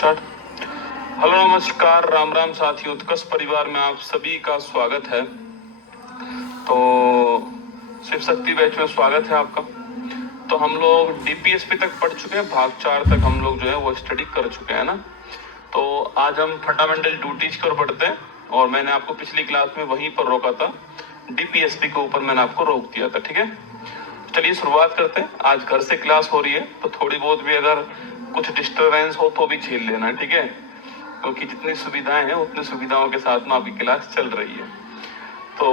Start. Hello नमस्कार राम राम साथियों, उत्कर्ष परिवार में आप सभी का स्वागत है। तो शिव शक्ति बैच में स्वागत है आपका। तो हम लोग डीपीएसपी तक पढ़ चुके हैं, भाग 4 तक हम लोग जो है वो स्टडी कर चुके हैं ना। तो आज हम फंडामेंटल ड्यूटीज की ओर बढ़ते हैं और मैंने आपको पिछली क्लास में वहीं पर रोका था, डीपीएसपी के ऊपर मैंने आपको रोक दिया था। ठीक है, चलिए शुरुआत करते हैं। आज घर से क्लास हो रही है तो थोड़ी बहुत भी अगर कुछ डिस्टरबेंस हो तो भी झेल लेना, ठीक है, क्योंकि जितनी सुविधाएं हैं उतनी सुविधाओं के साथ में आपकी क्लास चल रही है। तो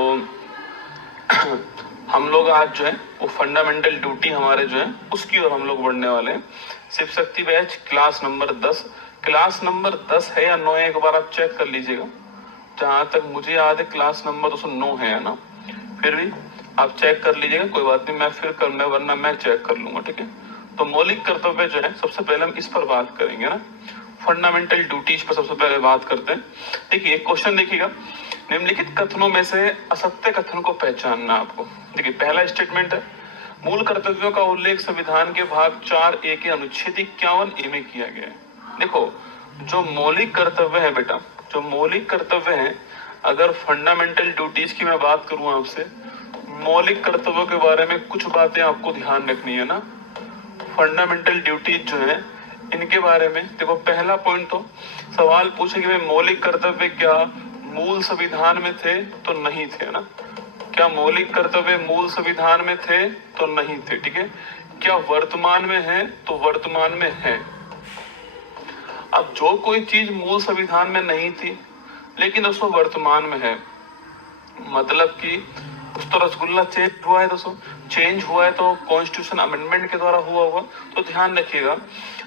हम लोग आज जो है वो फंडामेंटल ड्यूटी हमारे जो है उसकी ओर हम लोग बढ़ने वाले हैं। Shiv Shakti batch class number 10, class number 10 है या 9 है, एक बार आप चेक कर लीजिएगा। जहां तक मुझे याद है क्लास नंबर 9 है ना, फिर भी आप चेक कर लीजिएगा, कोई बात नहीं, मैं फिर कर मैं वरना मैं चेक कर लूंगा। ठीक है, तो मौलिक कर्तव्य जो है सबसे पहले हम इस पर बात करेंगे ना, फंडामेंटल ड्यूटीज पर सबसे पहले बात करते हैं। देखिए क्वेश्चन देखिएगा, निम्नलिखित कथनों में से असत्य कथन को पहचानना आपको। देखिए पहला स्टेटमेंट है, मूल कर्तव्यों का उल्लेख संविधान के भाग 4A के अनुच्छेद 51A में किया गया है। देखो जो मौलिक कर्तव्य है बेटा, जो मौलिक कर्तव्य है, अगर फंडामेंटल ड्यूटीज की मैं बात करूं आपसे, मौलिक कर्तव्यों के बारे में कुछ बातें आपको ध्यान रखनी है ना। फंडामेंटल ड्यूटीज जो है इनके बारे में देखो, पहला पॉइंट तो सवाल पूछे कि मौलिक कर्तव्य क्या मूल संविधान में थे तो नहीं थे ना। क्या मौलिक कर्तव्य मूल संविधान में थे तो नहीं थे, ठीक है। क्या वर्तमान में है तो वर्तमान में है। अब जो कोई चीज मूल संविधान में नहीं थी लेकिन उसको वर्तमान में है, मतलब कि कुछ तो रसगुल्ला चेंज हुआ है दोस्तों, चेंज हुआ है तो कॉन्स्टिट्यूशन अमेंडमेंट के द्वारा हुआ होगा। तो ध्यान रखिएगा,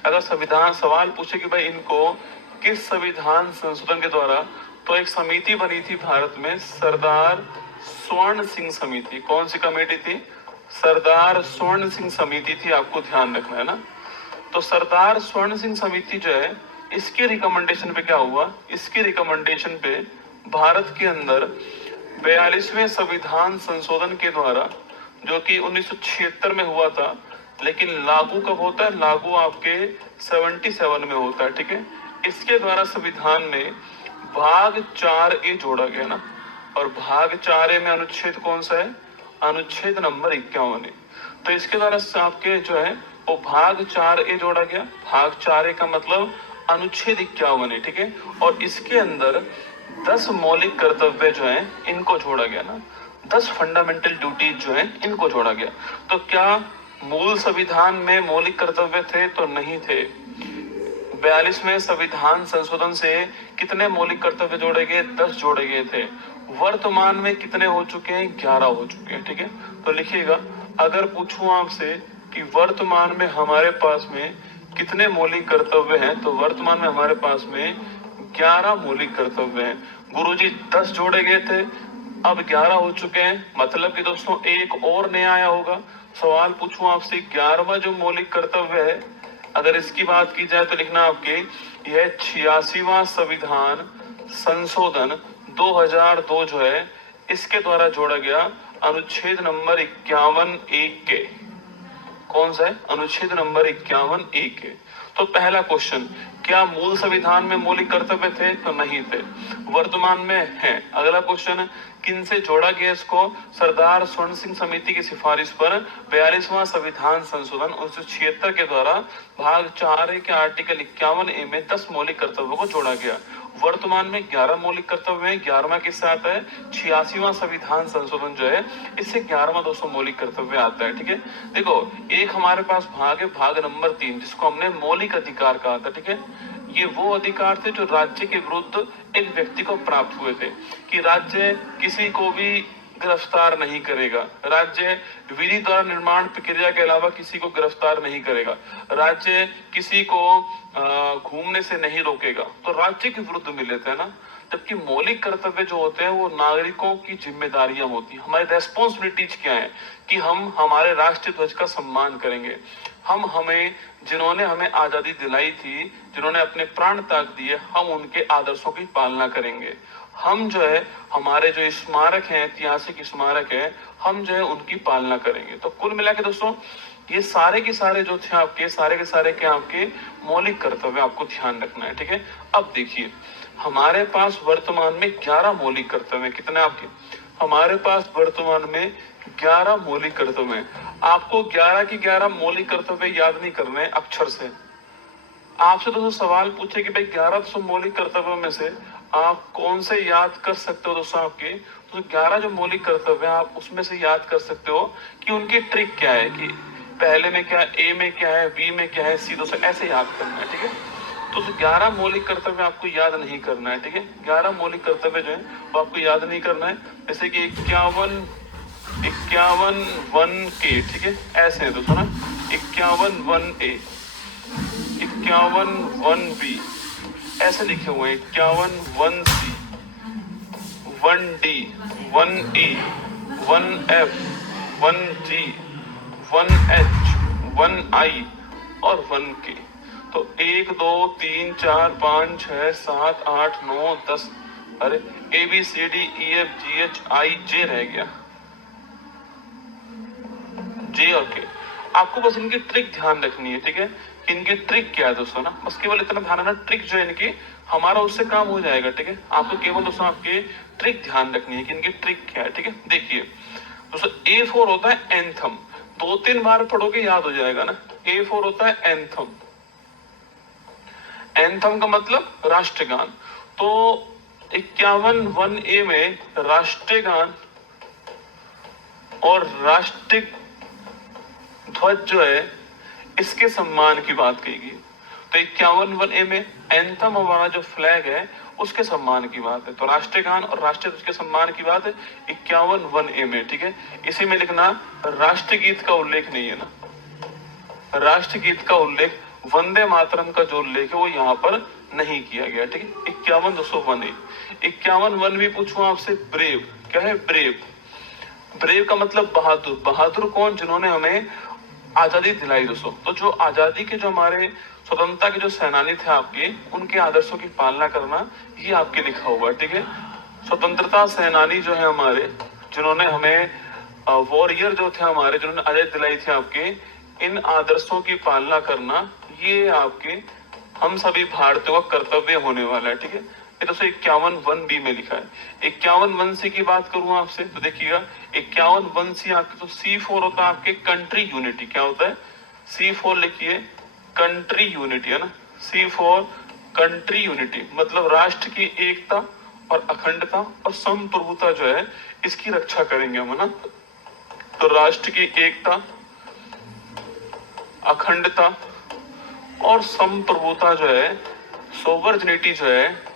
अगर संविधान सवाल पूछे कि भाई इनको किस संविधान संशोधन के द्वारा, तो एक समिति बनी थी भारत में, सरदार स्वर्ण सिंह समिति। कौन सी कमेटी थी? सरदार स्वर्ण सिंह समिति थी, आपको ध्यान रखना है ना। तो सरदार स्वर्ण सिंह समिति जो है, इसके रिकमेंडेशन पे क्या हुआ, इसके रिकमेंडेशन पे भारत के अंदर 42वें संविधान संशोधन के द्वारा, जो कि 1976 में हुआ था, लेकिन लागू कब होता है, लागू आपके 77 में होता है, ठीक है। इसके द्वारा संविधान में भाग 4A जोड़ा गया ना, और भाग 4A में अनुच्छेद कौन सा है, अनुच्छेद नंबर 51 है। तो इसके द्वारा आपके जो है वो भाग 4A जोड़ा गया। भाग 4A का मतलब अनुच्छेद 51 है, ठीक है। और इसके अंदर 10 मौलिक कर्तव्य जो है इनको जोड़ा गया ना, 10 फंडामेंटल ड्यूटीज जो है इनको जोड़ा गया। तो क्या मूल संविधान में मौलिक कर्तव्य थे तो नहीं थे। 42वें संविधान संशोधन से कितने मौलिक कर्तव्य जोड़े गए, 10 जोड़े गए थे। वर्तमान में कितने हो चुके हैं, 11 हो चुके हैं, ठीक है। तो लिखिएगा, अगर पूछूं आपसे कि वर्तमान में हमारे पास में कितने मौलिक कर्तव्य हैं, तो वर्तमान में हमारे पास में 11 मौलिक कर्तव्य हैं। गुरुजी 10 जोड़े गए थे, अब 11 हो चुके हैं, मतलब कि दोस्तों एक और नया आया होगा। सवाल पूछूं आपसे, 11वां जो मौलिक कर्तव्य है, अगर इसकी बात की जाए तो लिखना आपके, यह 86वां संविधान संशोधन 2002 जो है इसके द्वारा जोड़ा गया अनुच्छेद नंबर 51A के। कौन सा है, अनुच्छेद नंबर 51A के। तो पहला क्वेश्चन, क्या मूल संविधान में मौलिक कर्तव्य थे तो नहीं थे, वर्तमान में है। अगला क्वेश्चन, किन से जोड़ा गया इसको, सरदार स्वर्ण सिंह समिति की सिफारिश पर 42वां संविधान संशोधन 1976 के द्वारा भाग 4A के आर्टिकल 51A में 10 मौलिक कर्तव्यों को जोड़ा गया। वर्तमान में 11 मौलिक कर्तव्य है, 11वां किससे आता है, 86वां संविधान संशोधन जो है इससे 11वां 200 मौलिक कर्तव्य आता है, ठीक है। देखो एक हमारे पास भाग है, भाग नंबर 3, जिसको हमने मौलिक अधिकार कहा था, ठीक है। ये वो अधिकार थे जो राज्य के विरुद्ध एक व्यक्ति को प्राप्त हुए थे, कि राज्य किसी को भी गिरफ्तार नहीं करेगा, राज्य विधि द्वारा निर्माण प्रक्रिया के अलावा किसी को गिरफ्तार नहीं करेगा, राज्य किसी को घूमने से नहीं रोकेगा, तो राज्य के विरुद्ध मिले थे ना। जबकि मौलिक कर्तव्य जो होते हैं वो नागरिकों की जिम्मेदारियां होती हैं, हमारी रेस्पॉन्सिबिलिटीज क्या है, कि हम हमारे राष्ट्रीय ध्वज का सम्मान करेंगे, हम हमें जिन्होंने हमें आजादी दिलाई थी, जिन्होंने अपने प्राण त्याग दिए, हम उनके आदर्शों की पालना करेंगे, हम जो है हमारे जो स्मारक हैं, ऐतिहासिक स्मारक है, हम जो है उनकी पालना करेंगे। तो कुल मिला के दोस्तों ये सारे के सारे जो थे आपके, सारे के सारे क्या आपके मौलिक कर्तव्य आपको ध्यान रखना है, ठीक है। अब देखिए हमारे पास वर्तमान में 11 मौलिक कर्तव्य, कितने आपके, हमारे पास वर्तमान में 11 मौलिक कर्तव्य हैं। आपको 11 की 11 मौलिक कर्तव्य याद नहीं करने अक्षर से। आपसे दोस्तों सवाल पूछे कि भाई 11 मौलिक कर्तव्यों में से आप कौन से याद कर सकते हो दोस्तों आपके, तो 11 जो मौलिक कर्तव्य हैं आप उसमें से याद कर सकते हो कि उनकी ट्रिक क्या है, कि पहले में क्या, ए में क्या है, बी में क्या है, सी, दोस्तों ऐसे याद करना है, ठीक है। तो 11 मौलिक कर्तव्य आपको याद नहीं करना है, ठीक है। 11 मौलिक कर्तव्य जो है वो आपको याद नहीं करना है। जैसे कि 51 1 के, ठीक है, ऐसे है दोस्तों ना, 51 1 ए, 51 1 बी, ऐसे लिखे हुए हैं, 51 1 सी, 1 डी, 1 ई, 1 एफ, 1 जी, 1 एच, 1 आई और 1 के। तो 1 2 3 4 5 6 7 8 9 10, अरे A B C D E F G H I J रह गया, जे और के। आपको बस इनकी ट्रिक ध्यान रखनी है, ठीक है, कि इनकी ट्रिक क्या है दोस्तों ना, बस केवल इतना ध्यान रखना, ट्रिक जो है इनकी हमारा उससे काम हो जाएगा, ठीक है। आपको केवल दोस्तों आपके ट्रिक ध्यान रखनी है कि इनकी ट्रिक क्या है, ठीक है। देखिए दोस्तों A4 होता है एंथम, 2-3 बार पढ़ोगे याद हो जाएगा ना। A4 होता है एंथम, एंथम का मतलब राष्ट्रगान। तो 51 1 ए में राष्ट्रगान और राष्ट्रीय ध्वज जो है इसके सम्मान की बात कही गई। तो 51 1 ए में एंथम हमारा जो फ्लैग है उसके सम्मान की बात है, तो राष्ट्रगान और राष्ट्रीय ध्वज के सम्मान की बात है 51 1 ए में, ठीक है। इसी में लिखना राष्ट्रगीत का उल्लेख नहीं है ना, राष्ट्रगीत का उल्लेख, वंदे मातरम का जो उल्लेख है वो यहाँ पर नहीं किया गया, ठीक है। 51 201 ए। 51 1 भी पूछूं आपसे, ब्रेव क्या है, ब्रेव, ब्रेव का मतलब बहादुर। बहादुर कौन, जिन्होंने हमें आजादी दिलाई दोस्तों। तो जो आजादी के, जो हमारे स्वतंत्रता के जो सेनानी थे आपके, उनके आदर्शों की पालना करना, ये आपके लिखा हुआ है, ठीक है। स्वतंत्रता सेनानी जो है हमारे, जिन्होंने हमें वॉरियर जो थे हमारे, जिन्होंने आजादी दिलाई थी आपके, इन आदर्शों की पालना करना ये आपके हम सभी भारतीयों का कर्तव्य होने वाला है, ठीक है। ये दोस्तों 51 1 बी में लिखा है। 51 1 सी की बात करूं आपसे तो देखिएगा 51 1 सी आपके, तो C4 होता है आपके कंट्री यूनिटी। क्या होता है, C4 लिखिए, कंट्री यूनिटी है ना, C4 कंट्री यूनिटी, मतलब राष्ट्र की एकता और अखंडता और संप्रभुता जो है इसकी रक्षा करेंगे हम, है ना। तो राष्ट्र की एकता, अखंडता और संप्रभुता जो है, सोवर्जिनिटी जो है,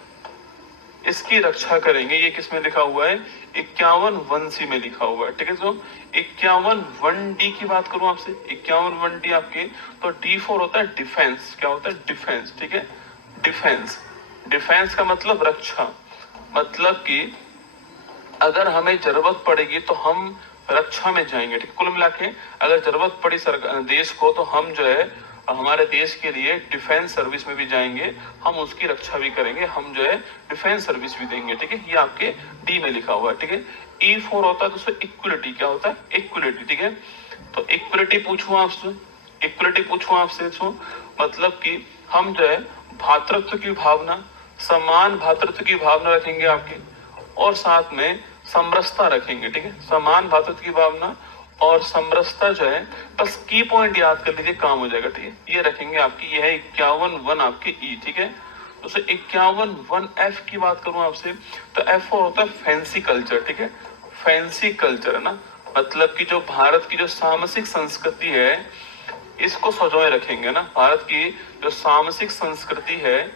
इसकी रक्षा करेंगे। ये किसमें लिखा हुआ है, 51 1 सी में लिखा हुआ है, ठीक है। तो 51 1 डी की बात करूं आपसे, 51 1 डी आपके, तो D4 होता है डिफेंस। क्या होता है, डिफेंस, ठीक है, डिफेंस। डिफेंस का मतलब रक्षा, मतलब कि अगर हमें जरूरत पड़ेगी तो हम रक्षा में जाएंगे, ठीक। कुल मिला के अगर जरूरत पड़ी सरकार देश को, तो हम जो है हमारे देश के लिए डिफेंस सर्विस में भी जाएंगे, हम उसकी रक्षा भी करेंगे, हम जो है डिफेंस सर्विस भी देंगे, ठीक है। ये आपके डी में लिखा हुआ है, ठीक है। E4 होता है दोस्तों इक्वलिटी। क्या होता है, इक्वलिटी, ठीक है। तो इक्वलिटी पूछूं आपसे, इक्वलिटी पूछूं आपसे तो मतलब कि हम जो है भातृत्व की भावना, समान भातृत्व की भावना रखेंगे आपके, और साथ में समरसता रखेंगे, ठीक है। समान भातृत्व की भावना और समरसता जो है, बस की पॉइंट याद कर लीजिए, काम हो जाएगा, ठीक है। ये रखेंगे आपकी, ये है 51 1 आपके ई, ठीक है। दोस्तों 51 1 एफ की बात करूं आपसे, तो F4 होता है फैंसी कल्चर, ठीक है। फैंसी कल्चर है ना, मतलब कि जो भारत की जो सामसिक संस्कृति है इसको सजोए रखेंगे ना, भारत की जो सामसिक संस्कृति है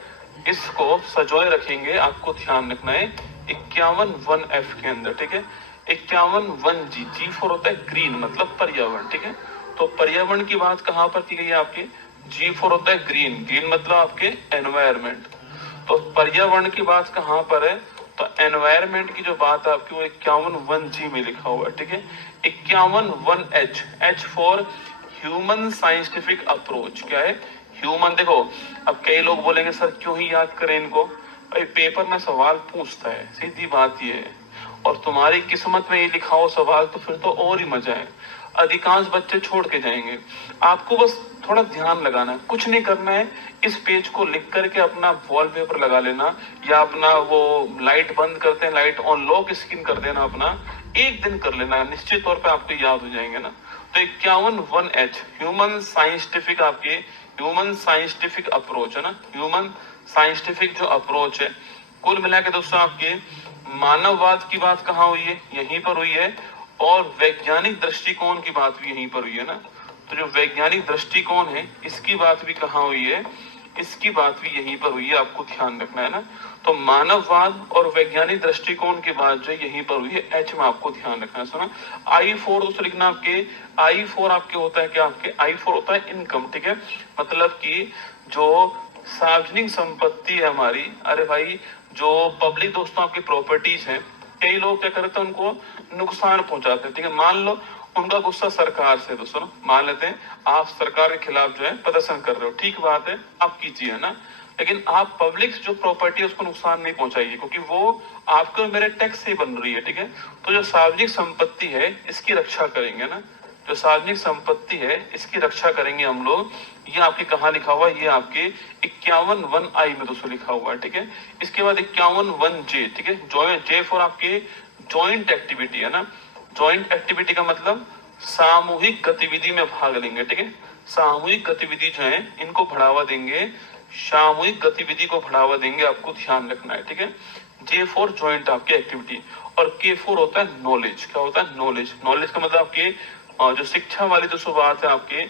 इसको सजोए रखेंगे, आपको ध्यान रखना है 51 1 एफ के अंदर, ठीक है। 51 1 जी, G4 होता है ग्रीन, मतलब पर्यावरण, ठीक है। तो पर्यावरण की बात कहां पर की गई है आपकी, G4 होता है ग्रीन, ग्रीन मतलब आपके एनवायरमेंट। तो पर्यावरण की बात कहां पर है, तो एनवायरमेंट की जो बात है आपकी वो 51 1 जी में लिखा हुआ है, ठीक है। 51 1 H, H for human scientific approach. क्या है, ह्यूमन। देखो अब कई लोग बोलेंगे सर क्यों ही याद करें इनको, भाई पेपर में सवाल पूछता है, सीधी बात ये है, और तुम्हारी किस्मत में ये लिखा हो सवाल तो फिर तो और ही मजा है। अधिकांश बच्चे छोड़ के जाएंगे। आपको बस थोड़ा ध्यान लगाना है, कुछ नहीं करना है, इस पेज को लिख करके अपना वॉलपेपर लगा लेना, या अपना वो लाइट बंद करते हैं, लाइट ऑन लॉक स्क्रीन कर देना अपना, एक दिन कर लेना, निश्चित तौर पे आपको याद हो जाएंगे ना। तो 51 1H ह्यूमन साइंटिफिक, आपके ह्यूमन साइंटिफिक अप्रोच है ना, ह्यूमन साइंटिफिक जो अप्रोच है, कुल मिला के दोस्तों आपके मानववाद की बात कहाँ हुई है, यहीं पर हुई है, और वैज्ञानिक दृष्टिकोण की बात भी यहीं पर हुई है ना। तो जो वैज्ञानिक दृष्टिकोण है इसकी बात भी कहाँ हुई है, इसकी बात भी यहीं पर हुई है, आपको ध्यान रखना है ना। तो मानववाद और वैज्ञानिक दृष्टिकोण की बात जो यहीं पर हुई है, एच में आपको ध्यान रखना है। सुना I4 दोस्तों लिखना, आपके I4 आपके होता है क्या, आपके I4 होता है इनकम, ठीक है, मतलब कि जो सार्वजनिक संपत्ति है हमारी, अरे भाई जो पब्लिक दोस्तों आपकी प्रॉपर्टीज है, कई लोग क्या करते हैं उनको नुकसान पहुंचाते हैं, ठीक है। मान लो उनका गुस्सा सरकार से, दोस्तों मान लेते हैं आप सरकार के खिलाफ जो है प्रदर्शन कर रहे हो, ठीक बात है, आप कीजिए ना, लेकिन आप पब्लिक जो प्रॉपर्टी है उसको नुकसान नहीं पहुंचाइए, क्योंकि वो आपके और मेरे टैक्स से बन रही है, ठीक है। तो जो सार्वजनिक संपत्ति है इसकी रक्षा करेंगे ना, जो सार्वजनिक संपत्ति है इसकी रक्षा करेंगे हम लोग। ये आपके कहाँ लिखा हुआ है, ये आपके 51 1I में दोस्तों लिखा हुआ है, ठीक है। इसके बाद 51 1J, ठीक है, J फॉर आपके ज्वाइंट एक्टिविटी है ना। ज्वाइंट एक्टिविटी का मतलब सामूहिक गतिविधि में भाग लेंगे, ठीक है। सामूहिक गतिविधि जो है इनको बढ़ावा देंगे, सामूहिक गतिविधि को बढ़ावा देंगे, आपको ध्यान रखना है, ठीक है। J4 ज्वाइंट आपकी एक्टिविटी, और K4 होता है नॉलेज। क्या होता है, नॉलेज। नॉलेज का मतलब आपके जो शिक्षा वाली जो बात है, आपके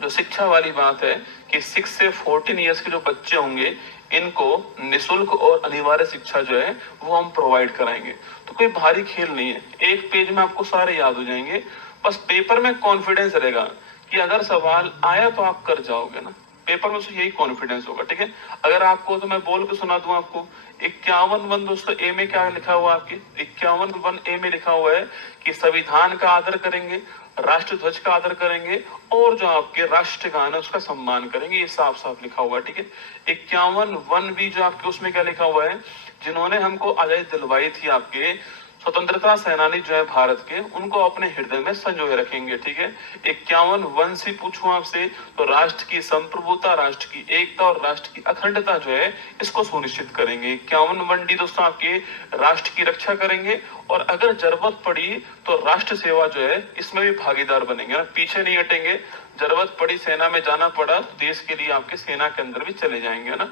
जो शिक्षा वाली बात है कि 6 से 14 ईयर्स के जो बच्चे होंगे इनको निशुल्क और अनिवार्य शिक्षा जो है वो हम प्रोवाइड कराएंगे। तो कोई भारी खेल नहीं है, एक पेज में आपको सारे याद हो जाएंगे, बस पेपर में कॉन्फिडेंस रहेगा कि अगर सवाल आया तो आप कर जाओगे ना, पेपर में यही कॉन्फिडेंस होगा, ठीक है। अगर आपको तो मैं बोल के सुना दूं आपको 51 1 दोस्तों ए में क्या लिखा हुआ है, आपके 51 1 ए में लिखा हुआ है कि संविधान का आदर करेंगे, राष्ट्र ध्वज का आदर करेंगे, और जो आपके राष्ट्रगान है उसका सम्मान करेंगे, ये साफ साफ लिखा हुआ है, ठीक है। 51 1 भी जो आपके उसमें क्या लिखा हुआ है, जिन्होंने हमको आजादी दिलवाई थी, आपके स्वतंत्रता सेनानी जो है भारत के, उनको अपने हृदय में संजोए रखेंगे, ठीक है। 51 1 से पूछूं आपसे तो राष्ट्र की संप्रभुता, राष्ट्र की एकता और राष्ट्र की अखंडता जो है इसको सुनिश्चित करेंगे। 51 1D दोस्तों आपके राष्ट्र की रक्षा करेंगे, और अगर जरूरत पड़ी तो राष्ट्र सेवा जो है इसमें भी भागीदार बनेंगे ना, पीछे नहीं हटेंगे। जरूरत पड़ी, सेना में जाना पड़ा तो देश के लिए आपके सेना के अंदर भी चले जाएंगे ना।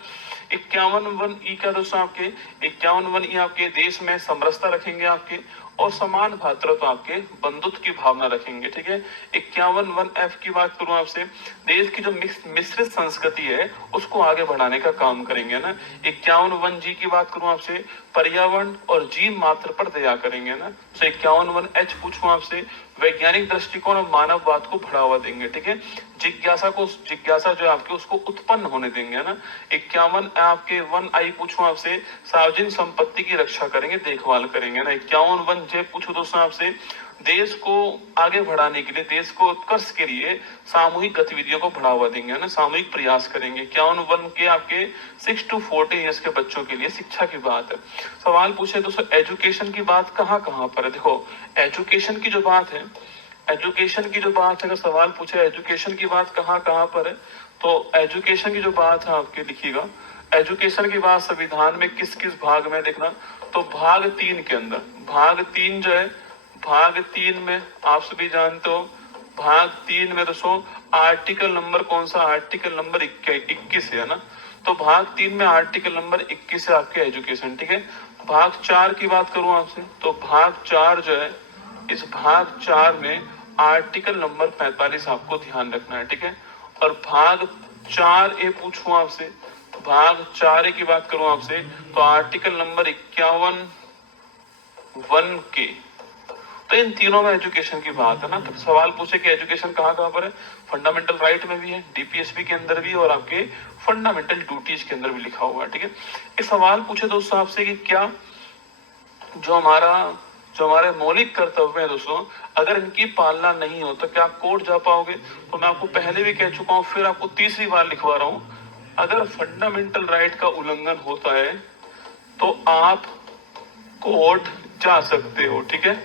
51 1E क्या दोस्तों आपके 51 1E आपके देश में समरसता रखेंगे आपके, और समान भातृत्व आपके बंधुत्व की भावना रखेंगे, ठीक है। 51 1F की बात करूं आपसे, देश की जो मिश्रित संस्कृति है उसको आगे बढ़ाने का काम करेंगे ना। 51 1G की बात करूं आपसे, पर्यावरण और जीव मात्र पर दया करेंगे ना। तो 51 1H पूछूं आपसे, वैज्ञानिक दृष्टिकोण और मानववाद को बढ़ावा देंगे, ठीक है। जिज्ञासा जो आपके उसको उत्पन्न होने देंगे ना। 51 आपके 1I पूछूं आपसे, सार्वजनिक संपत्ति की रक्षा करेंगे, देखभाल करेंगे ना। 51 1J पूछूं दोस्तों आपसे, देश को आगे बढ़ाने के लिए, देश को उत्कर्ष के लिए सामूहिक गतिविधियों को बढ़ावा देंगे ना, सामूहिक प्रयास करेंगे। 51 1 के आपके 6 to 14 ईयर्स के बच्चों के लिए शिक्षा की बात है। सवाल पूछे दोस्तों एजुकेशन की बात कहाँ कहाँ पर है, देखो एजुकेशन की जो बात है, एजुकेशन की जो बात है, अगर सवाल पूछे एजुकेशन की बात कहाँ कहाँ पर है, तो एजुकेशन की जो बात है आपके लिखिएगा, एजुकेशन की बात संविधान में किस किस भाग में देखना, तो भाग 3 के अंदर, भाग 3 जो है, भाग 3 में आप सभी जानते हो, भाग 3 में दोस्तों आर्टिकल नंबर कौन सा, आर्टिकल नंबर 21 है ना। तो भाग 3 में आर्टिकल नंबर 21 है आपके एजुकेशन, ठीक है। भाग 4 की बात करूं आपसे, तो भाग 4 जो है, इस भाग 4 में आर्टिकल नंबर 45 आपको ध्यान रखना है, ठीक है। और भाग 4A पूछूं आपसे, भाग 4A की बात करूं आपसे, तो आर्टिकल नंबर 51 1K, तो इन तीनों में एजुकेशन की बात है ना। तो सवाल पूछे कि एजुकेशन कहाँ कहाँ पर है, फंडामेंटल राइट में भी है, डीपीएसपी के अंदर भी, और आपके फंडामेंटल ड्यूटीज के अंदर भी लिखा हुआ है, ठीक है। एक सवाल पूछे दोस्तों आपसे कि क्या जो हमारे मौलिक कर्तव्य है दोस्तों, अगर इनकी पालना नहीं हो तो क्या आप कोर्ट जा पाओगे, तो मैं आपको पहले भी कह चुका हूं, फिर आपको तीसरी बार लिखवा रहा हूं, अगर फंडामेंटल राइट का उल्लंघन होता है तो आप कोर्ट जा सकते हो, ठीक है।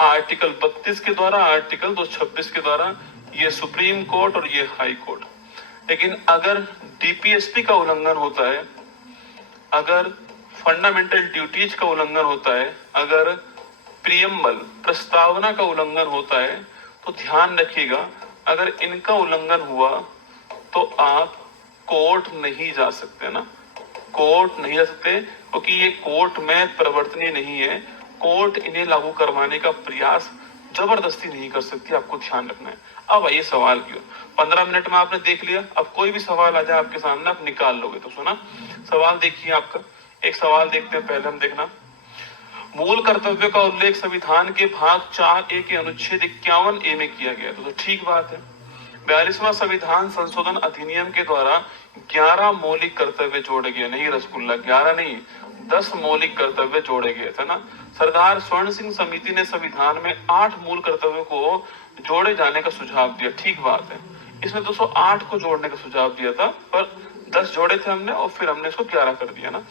आर्टिकल 32 के द्वारा, आर्टिकल 226 के द्वारा, ये सुप्रीम कोर्ट और ये हाई कोर्ट। लेकिन अगर डीपीएसपी का उल्लंघन होता है, अगर फंडामेंटल ड्यूटीज का उल्लंघन होता है, अगर प्रियम्बल प्रस्तावना का उल्लंघन होता है, तो ध्यान रखिएगा अगर इनका उल्लंघन हुआ तो आप कोर्ट नहीं जा सकते ना, कोर्ट नहीं जा सकते, क्योंकि ये कोर्ट में प्रवर्तनीय नहीं है। कोर्ट इन्हें लागू करवाने का प्रयास जबरदस्ती नहीं कर सकती, आपको ध्यान रखना है। अब आइए सवाल की ओर। 15 मिनट में आपने देख लिया, अब कोई भी सवाल आ जाए आपके सामने आप निकाल लोगे। तो सुना, सवाल देखिए आपका। एक सवाल देखते हैं, पहले हम देखना। मूल कर्तव्य का उल्लेख संविधान के भाग 4A के अनुच्छेद 51A में किया गया। तो ठीक बात है। 42वां संविधान संशोधन अधिनियम के द्वारा 11 मौलिक कर्तव्य जोड़े गए, नहीं रसगुल्ला, 11 नहीं 10 मौलिक कर्तव्य जोड़े गए थे ना। सरदार स्वर्ण सिंह समिति ने संविधान में 8 मूल कर्तव्यों को जोड़े जाने का सुझाव दिया, ठीक बात है। इसमें 208 को जोड़ने का सुझाव दिया था, पर 10 जोड़े थे हमने और फिर हमने इसको 11 कर दिया ना।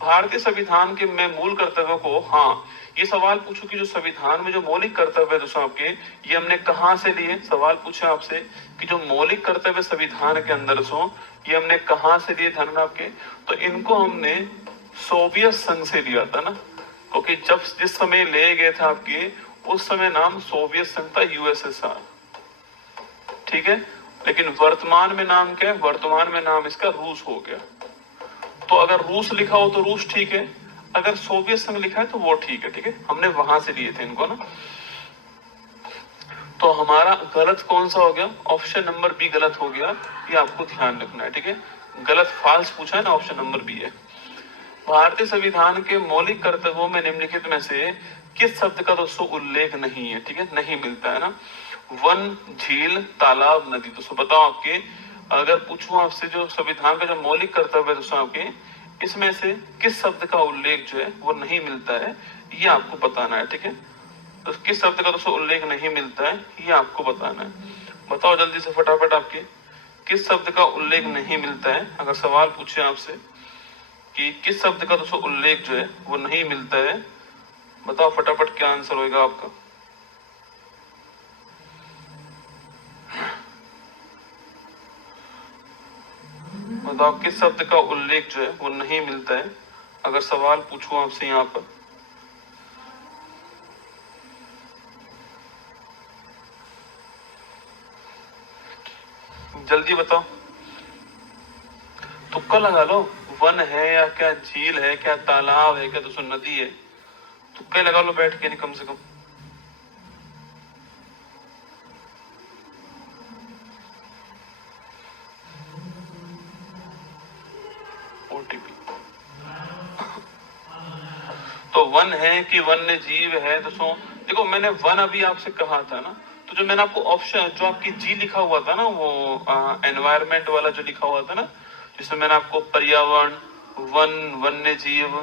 भारतीय संविधान के में मूल कर्तव्यों को, हाँ ये सवाल पूछो कि जो संविधान में जो मौलिक कर्तव्य दोस्तों आपके, ये हमने कहां से लिए, सवाल पूछा आपसे कि जो मौलिक कर्तव्य संविधान के अंदर सो ये हमने कहां से लिए, ध्यान में आपके, तो इनको हमने सोवियत संघ से लिया था ना, क्योंकि जब जिस समय ले गए थे आपके उस समय नाम सोवियत संघ था, यूएसएसआर, ठीक है। लेकिन वर्तमान में नाम क्या है, वर्तमान में नाम इसका रूस हो गया। तो अगर रूस लिखा हो तो रूस ठीक है, अगर सोवियत संघ लिखा है तो वो ठीक है, ठीक है। हमने वहां से लिए थे इनको ना। तो हमारा गलत कौन सा हो गया, ऑप्शन नंबर बी गलत हो गया, ये आपको ध्यान रखना है, ठीक है। गलत फाल्स पूछा है ना, ऑप्शन नंबर बी है। भारतीय संविधान के मौलिक कर्तव्यों में निम्नलिखित में से किस शब्द का दोस्तों उल्लेख नहीं है, ठीक है, नहीं मिलता है ना। वन, झील, तालाब, नदी। दोस्तों बताओ आपके, अगर पूछूं आपसे जो संविधान का जो मौलिक कर्तव्य है दोस्तों आपके, इसमें से किस शब्द का उल्लेख जो है वो नहीं मिलता है, ये आपको बताना है, ठीक है। तो किस शब्द का दोस्तों उल्लेख नहीं मिलता है ये आपको बताना है। बताओ जल्दी से फटाफट आपके, किस शब्द का उल्लेख नहीं मिलता है। अगर सवाल पूछे आपसे कि किस शब्द का दोस्तों उल्लेख जो है वो नहीं मिलता है, बताओ फटाफट क्या आंसर होगा आपका। बताओ किस शब्द का उल्लेख जो है वो नहीं मिलता है, अगर सवाल पूछूं आपसे यहाँ पर। जल्दी बताओ, तुक्का लगा लो। वन है या क्या झील है, क्या तालाब है, क्या दोस्तों नदी है, तुक्का लगा लो बैठ के, नहीं कम से कम। ओटीपी। तो वन है कि वन्य जीव है दोस्तों, देखो मैंने वन अभी आपसे कहा था ना, तो जो मैंने आपको ऑप्शन जो आपकी जी लिखा हुआ था ना, वो एनवायरमेंट वाला जो लिखा हुआ था ना, जिसमें मैंने आपको पर्यावरण, वन, वन्य जीव,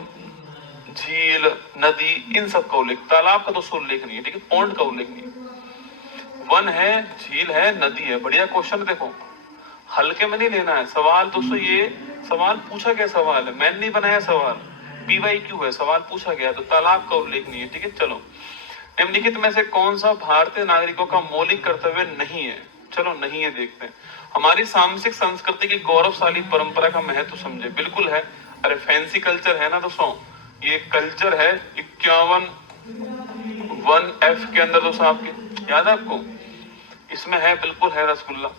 झील, नदी, इन सब का उल्लेख, तालाब का दोस्तों उल्लेख नहीं है, ठीक है, पॉन्ड का उल्लेख नहीं है। वन है, झील है, नदी है, बढ़िया क्वेश्चन। देखो हल्के में नहीं लेना है सवाल दोस्तों, ये सवाल पूछा गया सवाल है, मैंने नहीं बनाया सवाल, PYQ है, सवाल पूछा गया, तो तालाब का उल्लेख नहीं है, ठीक है। चलो, निम्नलिखित में से कौन सा भारतीय नागरिकों का मौलिक कर्तव्य नहीं है, चलो नहीं है देखते हैं। हमारी सामाजिक संस्कृति की गौरवशाली परंपरा का महत्व समझे, बिल्कुल है। अरे फैंसी कल्चर है ना दोस्तों, ये कल्चर है 51 1F के अंदर दोस्तों, आपके याद है आपको, इसमें है, बिल्कुल है रसगुल्ला।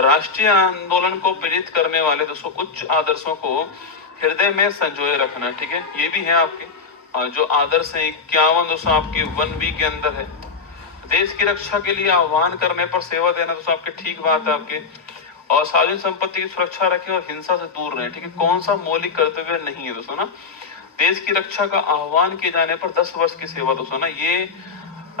राष्ट्रीय आंदोलन को प्रेरित करने वाले दोस्तों उच्च आदर्शों को हृदय में संजोए रखना, ठीक है, ये भी है आपके जो आदर्श है 51 दोस्तों आपके 1B के अंदर है। देश की रक्षा के लिए आह्वान करने पर सेवा देना दोस्तों आपके, ठीक बात है आपके। और सार्वजनिक संपत्ति की सुरक्षा रखें और हिंसा से दूर रहें, ठीक है। कौन सा मौलिक कर्तव्य नहीं है दोस्तों ना, देश की रक्षा का आह्वान किए जाने पर 10 वर्ष की सेवा दोस्तों ना, ये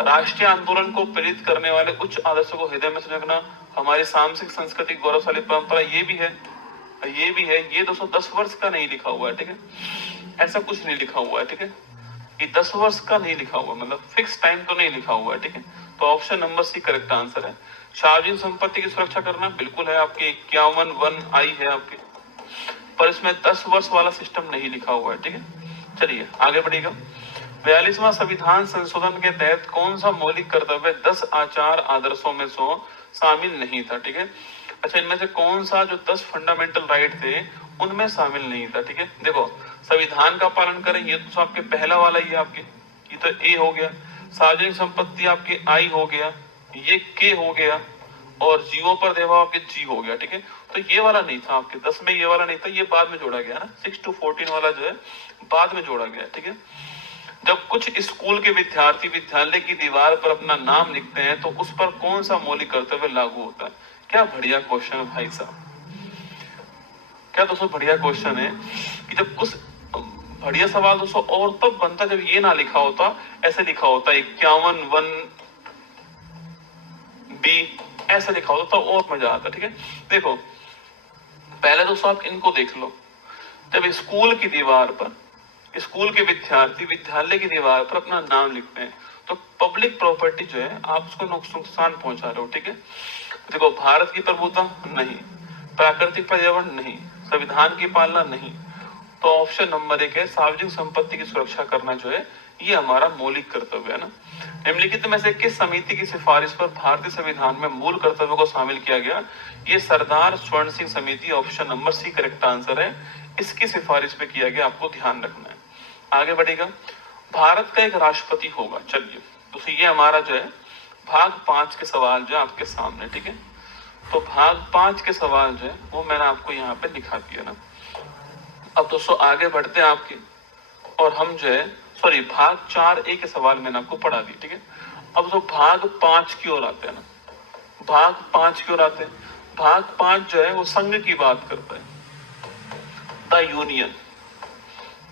राष्ट्रीय आंदोलन को प्रेरित करने वाले उच्च आदर्शों को हृदय में रखना, हमारी सामाजिक संस्कृति गौरवशाली परंपरा, ये भी है, ये भी है। ये दोस्तों 10 वर्ष का नहीं लिखा हुआ है, ठीक है, ऐसा कुछ नहीं लिखा हुआ है, ठीक है, ये 10 वर्ष का नहीं लिखा हुआ, मतलब फिक्स टाइम तो नहीं लिखा हुआ है, ठीक है। तो option number C correct answer है। सार्वजनिक संपत्ति की सुरक्षा करना, बिल्कुल है आपके 51 1I है आपके। पर इसमें 10 वर्ष वाला सिस्टम नहीं लिखा हुआ है, ठीक है। चलिए आगे बढ़िएगा। 42वां संविधान संशोधन के तहत कौन सा मौलिक कर्तव्य 10 आचार आदर्शों में से शामिल नहीं था, ठीक है। अच्छा, इनमें से कौन सा जो 10 फंडामेंटल राइट थे उनमें शामिल नहीं था, ठीक है। देखो, संविधान का पालन करें, ये तो आपके पहला वाला ही है, आपके ये तो ए हो गया। सार्वजनिक संपत्ति आपके आई हो गया, ये के हो गया, और जीवों पर देवा आपके जी हो गया, ठीक है। तो ये वाला नहीं था आपके 10 में, ये वाला नहीं था, ये बाद में जोड़ा गया ना। 6 to 14 वाला जो है बाद में जोड़ा गया, ठीक है। जब कुछ स्कूल के विद्यार्थी विद्यालय की दीवार पर अपना नाम लिखते हैं तो उस पर कौन सा मौलिक कर्तव्य लागू होता है? क्या बढ़िया क्वेश्चन है भाई साहब, क्या दोस्तों बढ़िया क्वेश्चन है कि जब कुछ बढ़िया सवाल दोस्तों और तब बनता जब ये ना लिखा होता, ऐसे लिखा होता 51 1 बी, ऐसा लिखा होता तो और मजा आता, ठीक है। देखो, पहले दोस्तों आप इनको देख लो। जब स्कूल की दीवार पर स्कूल के विद्यार्थी विद्यालय की दीवार पर अपना नाम लिखते हैं तो पब्लिक प्रॉपर्टी जो है आप उसको नुकसान पहुंचा रहे हो, ठीक है। देखो, भारत की प्रभुता नहीं, प्राकृतिक पर्यावरण नहीं, संविधान की पालना नहीं, तो ऑप्शन नंबर 1 है सार्वजनिक संपत्ति की सुरक्षा करना जो है ये हमारा मौलिक कर्तव्य है ना। निम्नलिखित में से किस समिति की सिफारिश पर भारतीय संविधान में मूल कर्तव्यों को शामिल किया गया? ये सरदार स्वर्ण सिंह समिति, option number C correct answer है। इसकी सिफारिश पे किया गया, आपको ध्यान रखना है। आगे बढ़ेगा। भारत का एक राष्ट्रपति होगा। चलिए, तो ये हमारा जो है भाग 5 के सवाल जो है आपके सामने, ठीक है। तो भाग 5 के सवाल जो है वो मैंने आपको यहाँ पे लिखा दिया ना। अब दोस्तों आगे बढ़ते हैं आपके, और हम जो है सॉरी भाग 4A के सवाल मैंने आपको पढ़ा दी, ठीक है। अब तो भाग 5 की ओर आते हैं ना, भाग 5 की ओर आते हैं। भाग 5 जो है वो संघ की बात करता है, द यूनियन।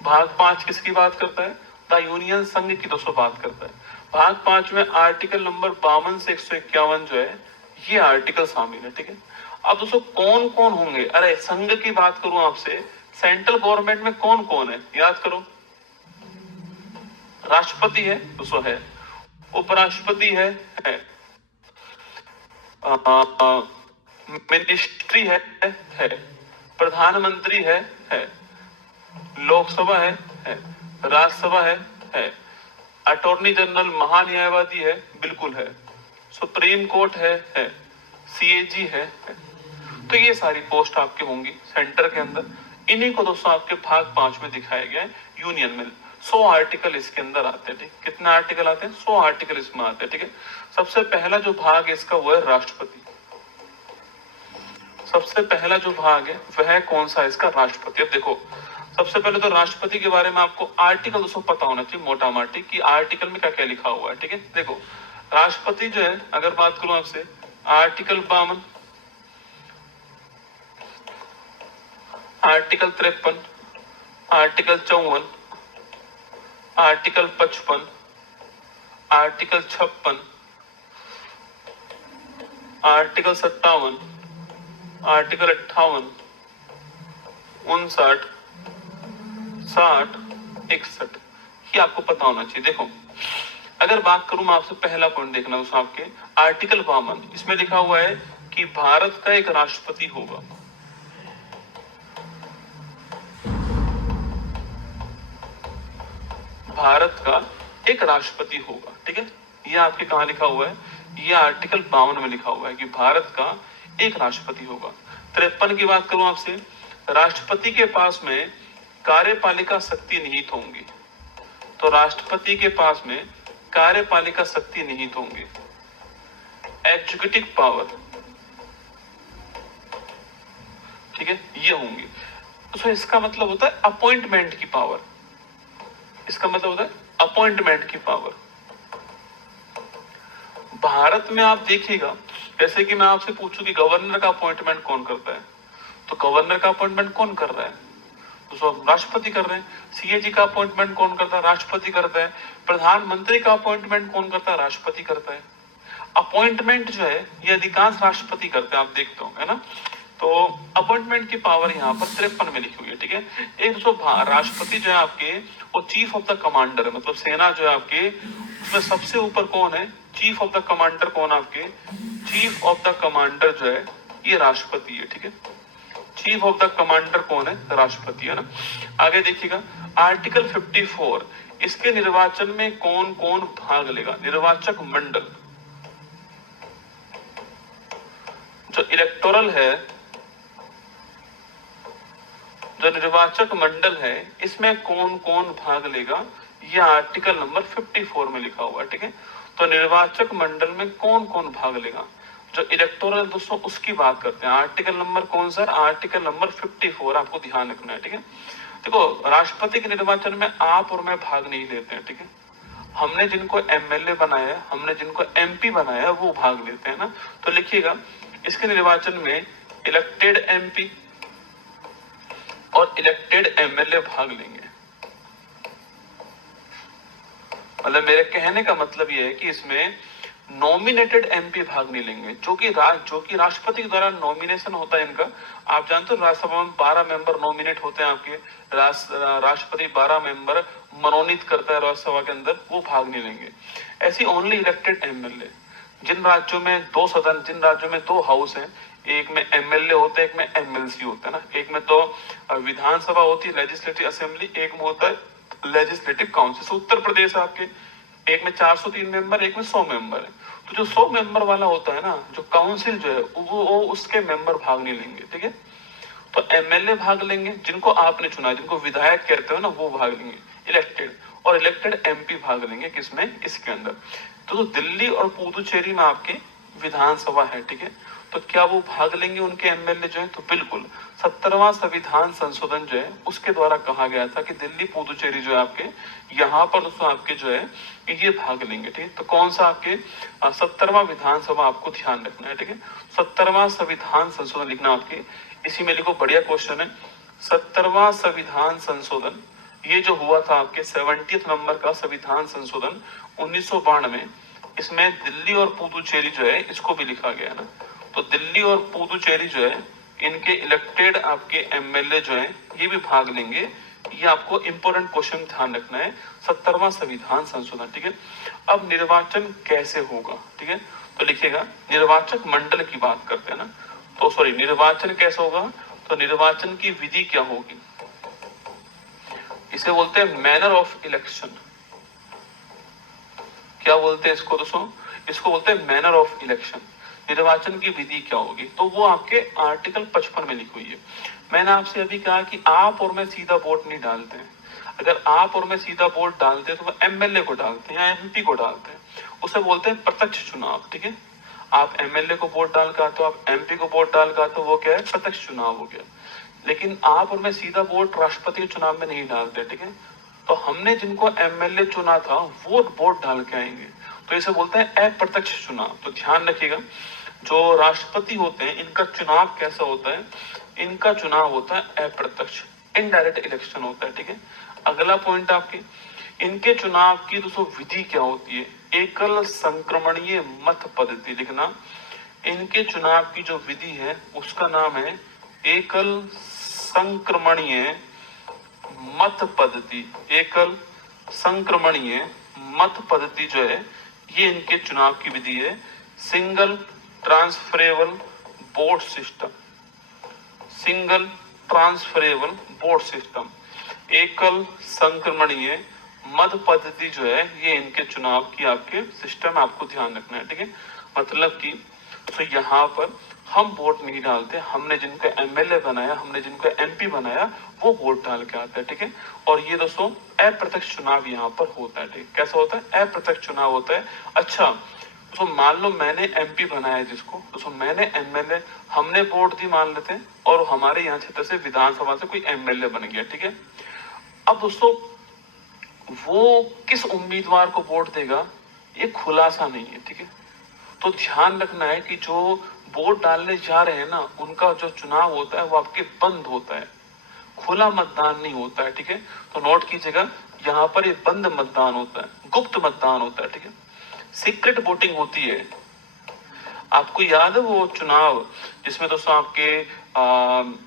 भाग 5 किसकी बात करता है? द यूनियन, संघ की दोस्तों बात करता है। भाग 5 में आर्टिकल नंबर 52 से 151 जो है ये आर्टिकल शामिल है, ठीक है। अब दोस्तों कौन कौन होंगे? अरे संघ की बात करूं आपसे, सेंट्रल गवर्नमेंट में कौन कौन है याद करो। राष्ट्रपति है दोस्तों, है। उपराष्ट्रपति है, मिनिस्ट्री है, प्रधानमंत्री है, लोकसभा है, राज्यसभा है, अटॉर्नी जनरल महान्यायवादी है, बिल्कुल है, सुप्रीम कोर्ट है, सीएजी है। तो ये सारी पोस्ट आपके होंगी सेंटर के अंदर। इन्हीं को दोस्तों आपके भाग 5 में दिखाया गया है। यूनियन में 100 आर्टिकल इसके अंदर आते हैं, ठीक। कितने आर्टिकल आते हैं? 100 आर्टिकल इसमें आते हैं, ठीक है। सबसे पहला जो भाग है इसका वो है राष्ट्रपति। सबसे पहला जो भाग है वह है कौन सा? इसका राष्ट्रपति। अब देखो, सबसे पहले तो राष्ट्रपति के बारे में आपको आर्टिकल दोस्तों पता होना चाहिए, मोटा माटी कि आर्टिकल में क्या क्या लिखा हुआ है, ठीक है। देखो, राष्ट्रपति जो है अगर बात करूं आपसे, article 52, article 53, article 54, article 55, article 56, article 57, article 58, 59, 60, 61, ये आपको पता होना चाहिए। देखो, अगर बात करूं मैं आपसे, पहला पॉइंट देखना दोस्तों आपके आर्टिकल 52, इसमें लिखा हुआ है कि भारत का एक राष्ट्रपति होगा। भारत का एक राष्ट्रपति होगा, ठीक है। ये आपके कहा लिखा हुआ है? ये आर्टिकल 52 में लिखा हुआ है कि भारत का एक राष्ट्रपति होगा। 53 की बात करूं आपसे, राष्ट्रपति के पास में कार्यपालिका शक्ति निहित होंगी। तो राष्ट्रपति के पास में कार्यपालिका शक्ति निहित होंगी, एग्जीक्यूटिव पावर, ठीक है, ये होंगी। तो इसका मतलब होता है अपॉइंटमेंट की पावर। इसका मतलब होता है अपॉइंटमेंट की पावर। भारत में आप देखिएगा, जैसे कि मैं आपसे पूछूं कि गवर्नर का अपॉइंटमेंट कौन करता है, तो गवर्नर का अपॉइंटमेंट कौन कर रहा है? तो सब राष्ट्रपति कर रहे हैं। सीएजी का अपॉइंटमेंट कौन करता है? राष्ट्रपति करता है। प्रधानमंत्री का अपॉइंटमेंट कौन करता है? राष्ट्रपति करता है। अपॉइंटमेंट जो है ये अधिकांश राष्ट्रपति करते हैं, आप देखते हो, है ना। तो अपॉइंटमेंट की पावर यहाँ पर 53 में लिखी हुई है, ठीक है। एक जो राष्ट्रपति जो है आपके वो चीफ ऑफ द कमांडर है, मतलब सेना जो है आपके उसमें सबसे ऊपर कौन है? चीफ ऑफ द कमांडर कौन आपके? चीफ ऑफ द कमांडर जो है ये राष्ट्रपति है, ठीक है। चीफ ऑफ द कमांडर कौन है? राष्ट्रपति है ना। आगे देखिएगा आर्टिकल 54, इसके निर्वाचन में कौन कौन भाग लेगा? निर्वाचक मंडल, जो इलेक्टोरल है, जो निर्वाचक मंडल है, इसमें कौन कौन भाग लेगा? यह आर्टिकल नंबर 54 में लिखा हुआ है, ठीक है। तो निर्वाचक मंडल में कौन कौन भाग लेगा? जो इलेक्टोरल दोस्तों उसकी बात करते हैं। आर्टिकल नंबर कौन सा? आर्टिकल नंबर 54 आपको ध्यान रखना है, ठीक है। देखो राष्ट्रपति के निर्वाचन में आप और मैं भाग नहीं लेते हैं, ठीक है। हमने जिनको एमएलए बनाया, हमने जिनको एमपी बनाया, वो भाग लेते हैं ना। तो लिखिएगा इसके निर्वाचन में इलेक्टेड एमपी और इलेक्टेड एमएलए भाग लेंगे। मतलब मेरे कहने का मतलब यह है कि इसमें नॉमिनेटेड एमपी भाग नहीं लेंगे, जो कि राष्ट्रपति के द्वारा नॉमिनेशन होता है इनका। आप जानते हो राज्यसभा में 12 मेंबर नॉमिनेट होते हैं आपके, राष्ट्रपति 12 मेंबर मनोनीत करता है राज्यसभा के अंदर, वो भाग नहीं लेंगे। ऐसी ओनली इलेक्टेड एमएलए, जिन राज्यों में 2 सदन, जिन राज्यों में 2 हाउस हैं, एक में एमएलए होते हैं, एक में एमएलसी होता है ना। एक में तो विधानसभा होती है, लेजिस्लेटिव असेंबली, एक में होता है लेजिस्लेटिव काउंसिल। उत्तर प्रदेश आपके एक में 403 मेंबर, एक में 100 मेंबर है। तो जो 100 मेंबर वाला होता है ना, जो काउंसिल जो है वो उसके मेंबर भाग नहीं लेंगे, ठीक है। तो एमएलए भाग लेंगे, जिनको आपने चुना, जिनको विधायक कहते हो ना, वो भाग लेंगे इलेक्टेड, और इलेक्टेड एमपी भाग लेंगे किसमें? इसके अंदर। तो दिल्ली और पुदुचेरी में आपके विधानसभा है, ठीक है। तो क्या वो भाग लेंगे उनके एमएलए जो है? तो बिल्कुल 70वां संविधान संशोधन जो है उसके द्वारा कहा गया था कि दिल्ली पुदुचेरी जो है आपके यहाँ पर दोस्तों आपके जो है ये भाग लेंगे, ठीक है। तो कौन सा आपके 70वां विधानसभा आपको ध्यान रखना है, ठीक है। 70वां संविधान संशोधन लिखना आपके, इसी में लिखो, बढ़िया क्वेश्चन है। 70वां संविधान संशोधन ये जो हुआ था आपके 70th नंबर का संविधान संशोधन 1992, इसमें दिल्ली और पुदुचेरी जो है इसको भी लिखा गया ना। तो दिल्ली और पुदुचेरी जो है इनके इलेक्टेड आपके एमएलए जो है ये भी भाग लेंगे। ये आपको इंपॉर्टेंट क्वेश्चन ध्यान रखना है, 70वां संविधान संशोधन, ठीक है। अब निर्वाचन कैसे होगा, ठीक है। तो लिखिएगा निर्वाचक मंडल की बात करते हैं ना। तो सॉरी, निर्वाचन कैसे होगा? तो निर्वाचन की विधि क्या होगी? इसे बोलते हैं मैनर ऑफ इलेक्शन। क्या बोलते हैं इसको दोस्तों? इसको बोलते हैं मैनर ऑफ इलेक्शन। निर्वाचन की विधि क्या होगी? तो वो आपके आर्टिकल 55 में लिखी हुई है। मैंने आपसे अभी कहा कि आप और मैं सीधा वोट नहीं डालते हैं। अगर आप और मैं सीधा वोट डालते हैं तो वो एमएलए को डालते हैं या एमपी को डालते हैं, उसे बोलते हैं प्रत्यक्ष चुनाव, ठीक है। आप एमएलए को वोट डाल कर आते हो, आप एमपी को वोट डाल कर आते हो, वो क्या है? प्रत्यक्ष चुनाव हो गया। लेकिन आप और मैं सीधा वोट राष्ट्रपति के चुनाव में नहीं डालते, ठीक है। तो हमने जिनको एमएलए चुना था वो वोट डाल के आएंगे, तो इसे बोलते हैं अप्रत्यक्ष चुनाव। तो ध्यान रखिएगा जो राष्ट्रपति होते हैं इनका चुनाव कैसा होता है? इनका चुनाव होता है अप्रत्यक्ष, इनडायरेक्ट इलेक्शन होता है, ठीक है। अगला पॉइंट आपके, इनके चुनाव की दोस्तों विधि क्या होती है? एकल संक्रमणीय मत पद्धति लिखना। इनके चुनाव की जो विधि है उसका नाम है एकल संक्रमणीय मत पद्धति। एकल संक्रमणीय मत पद्धति जो है ये इनके चुनाव की विधि है। Single transferable vote system, single transferable vote system, एकल संक्रमणीय मत पद्धति जो है ये इनके चुनाव की आपके सिस्टम, आपको ध्यान रखना है, ठीक है। मतलब कि तो यहाँ पर हम वोट नहीं डालते, हमने जिनको एमएलए बनाया, हमने जिनको एमपी बनाया, वो वोट डाल के आता है, ठीक है। और ये दोस्तों अप्रत्यक्ष चुनाव यहाँ पर होता है, ठीक। कैसा होता है? अप्रत्यक्ष चुनाव होता है। अच्छा, तो मान लो मैंने एमपी बनाया जिसको, तो मैंने एमएलए, हमने वोट दी मान लेते हैं, और हमारे यहाँ क्षेत्र से विधानसभा से कोई एमएलए बन गया, ठीक है। अब दोस्तों वो किस उम्मीदवार को वोट देगा ये खुलासा नहीं है, ठीक है। तो ध्यान रखना है कि जो वोट डालने जा रहे हैं ना उनका जो चुनाव होता है वो आपके बंद होता है, खुला मतदान नहीं होता है, ठीक है। तो नोट कीजिएगा यहाँ पर ये बंद मतदान होता है, गुप्त मतदान होता है, ठीक है। सीक्रेट वोटिंग होती है। आपको याद है वो चुनाव जिसमें दोस्तों आपके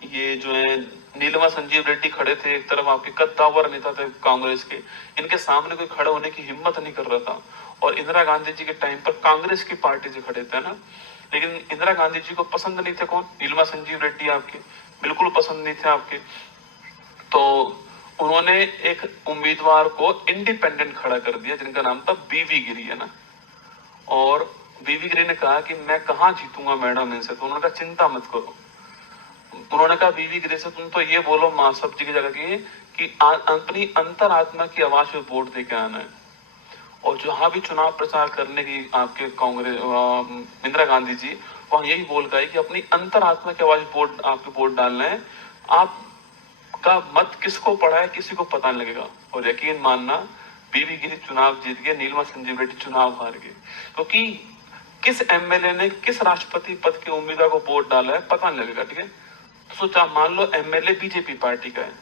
ये जो है नीलमा संजीव रेड्डी खड़े थे, एक तरफ आपके कद्दावर नेता थे कांग्रेस के, इनके सामने कोई खड़े होने की हिम्मत नहीं कर रहा था। और इंदिरा गांधी जी के टाइम पर कांग्रेस की पार्टी से खड़े थे ना, लेकिन इंदिरा गांधी जी को पसंद नहीं थे कौन? नीलमा संजीव रेड्डी आपके, बिल्कुल पसंद नहीं थे आपके। तो उन्होंने एक उम्मीदवार को इंडिपेंडेंट खड़ा कर दिया जिनका नाम था बीवी गिरी, है ना। और बीवी गिरी ने कहा कि मैं कहाँ जीतूंगा मैडम इनसे, तो उन्होंने कहा चिंता मत करो। उन्होंने कहा बीवी गिरी से तुम तो ये बोलो माँ सब्जी की जगह की कि अपनी अंतरात्मा की आवाज पे वोट दे के आना है। और जहां भी चुनाव प्रचार करने की आपके कांग्रेस इंदिरा गांधी जी वहां यही बोल गए कि अपनी अंतरात्मा की आवाज वोट आपके वोट डालना है। आपका मत किसको पड़ा है किसी को पता नहीं लगेगा। और यकीन मानना बीवी गिरी चुनाव जीत गए, नीलमा संजीव रेड्डी चुनाव हार गए, क्योंकि किस एमएलए ने किस राष्ट्रपति पद के उम्मीदवार को वोट डाला है पता नहीं लगेगा। ठीक है, तो सोचा मान लो एमएलए बीजेपी पार्टी का है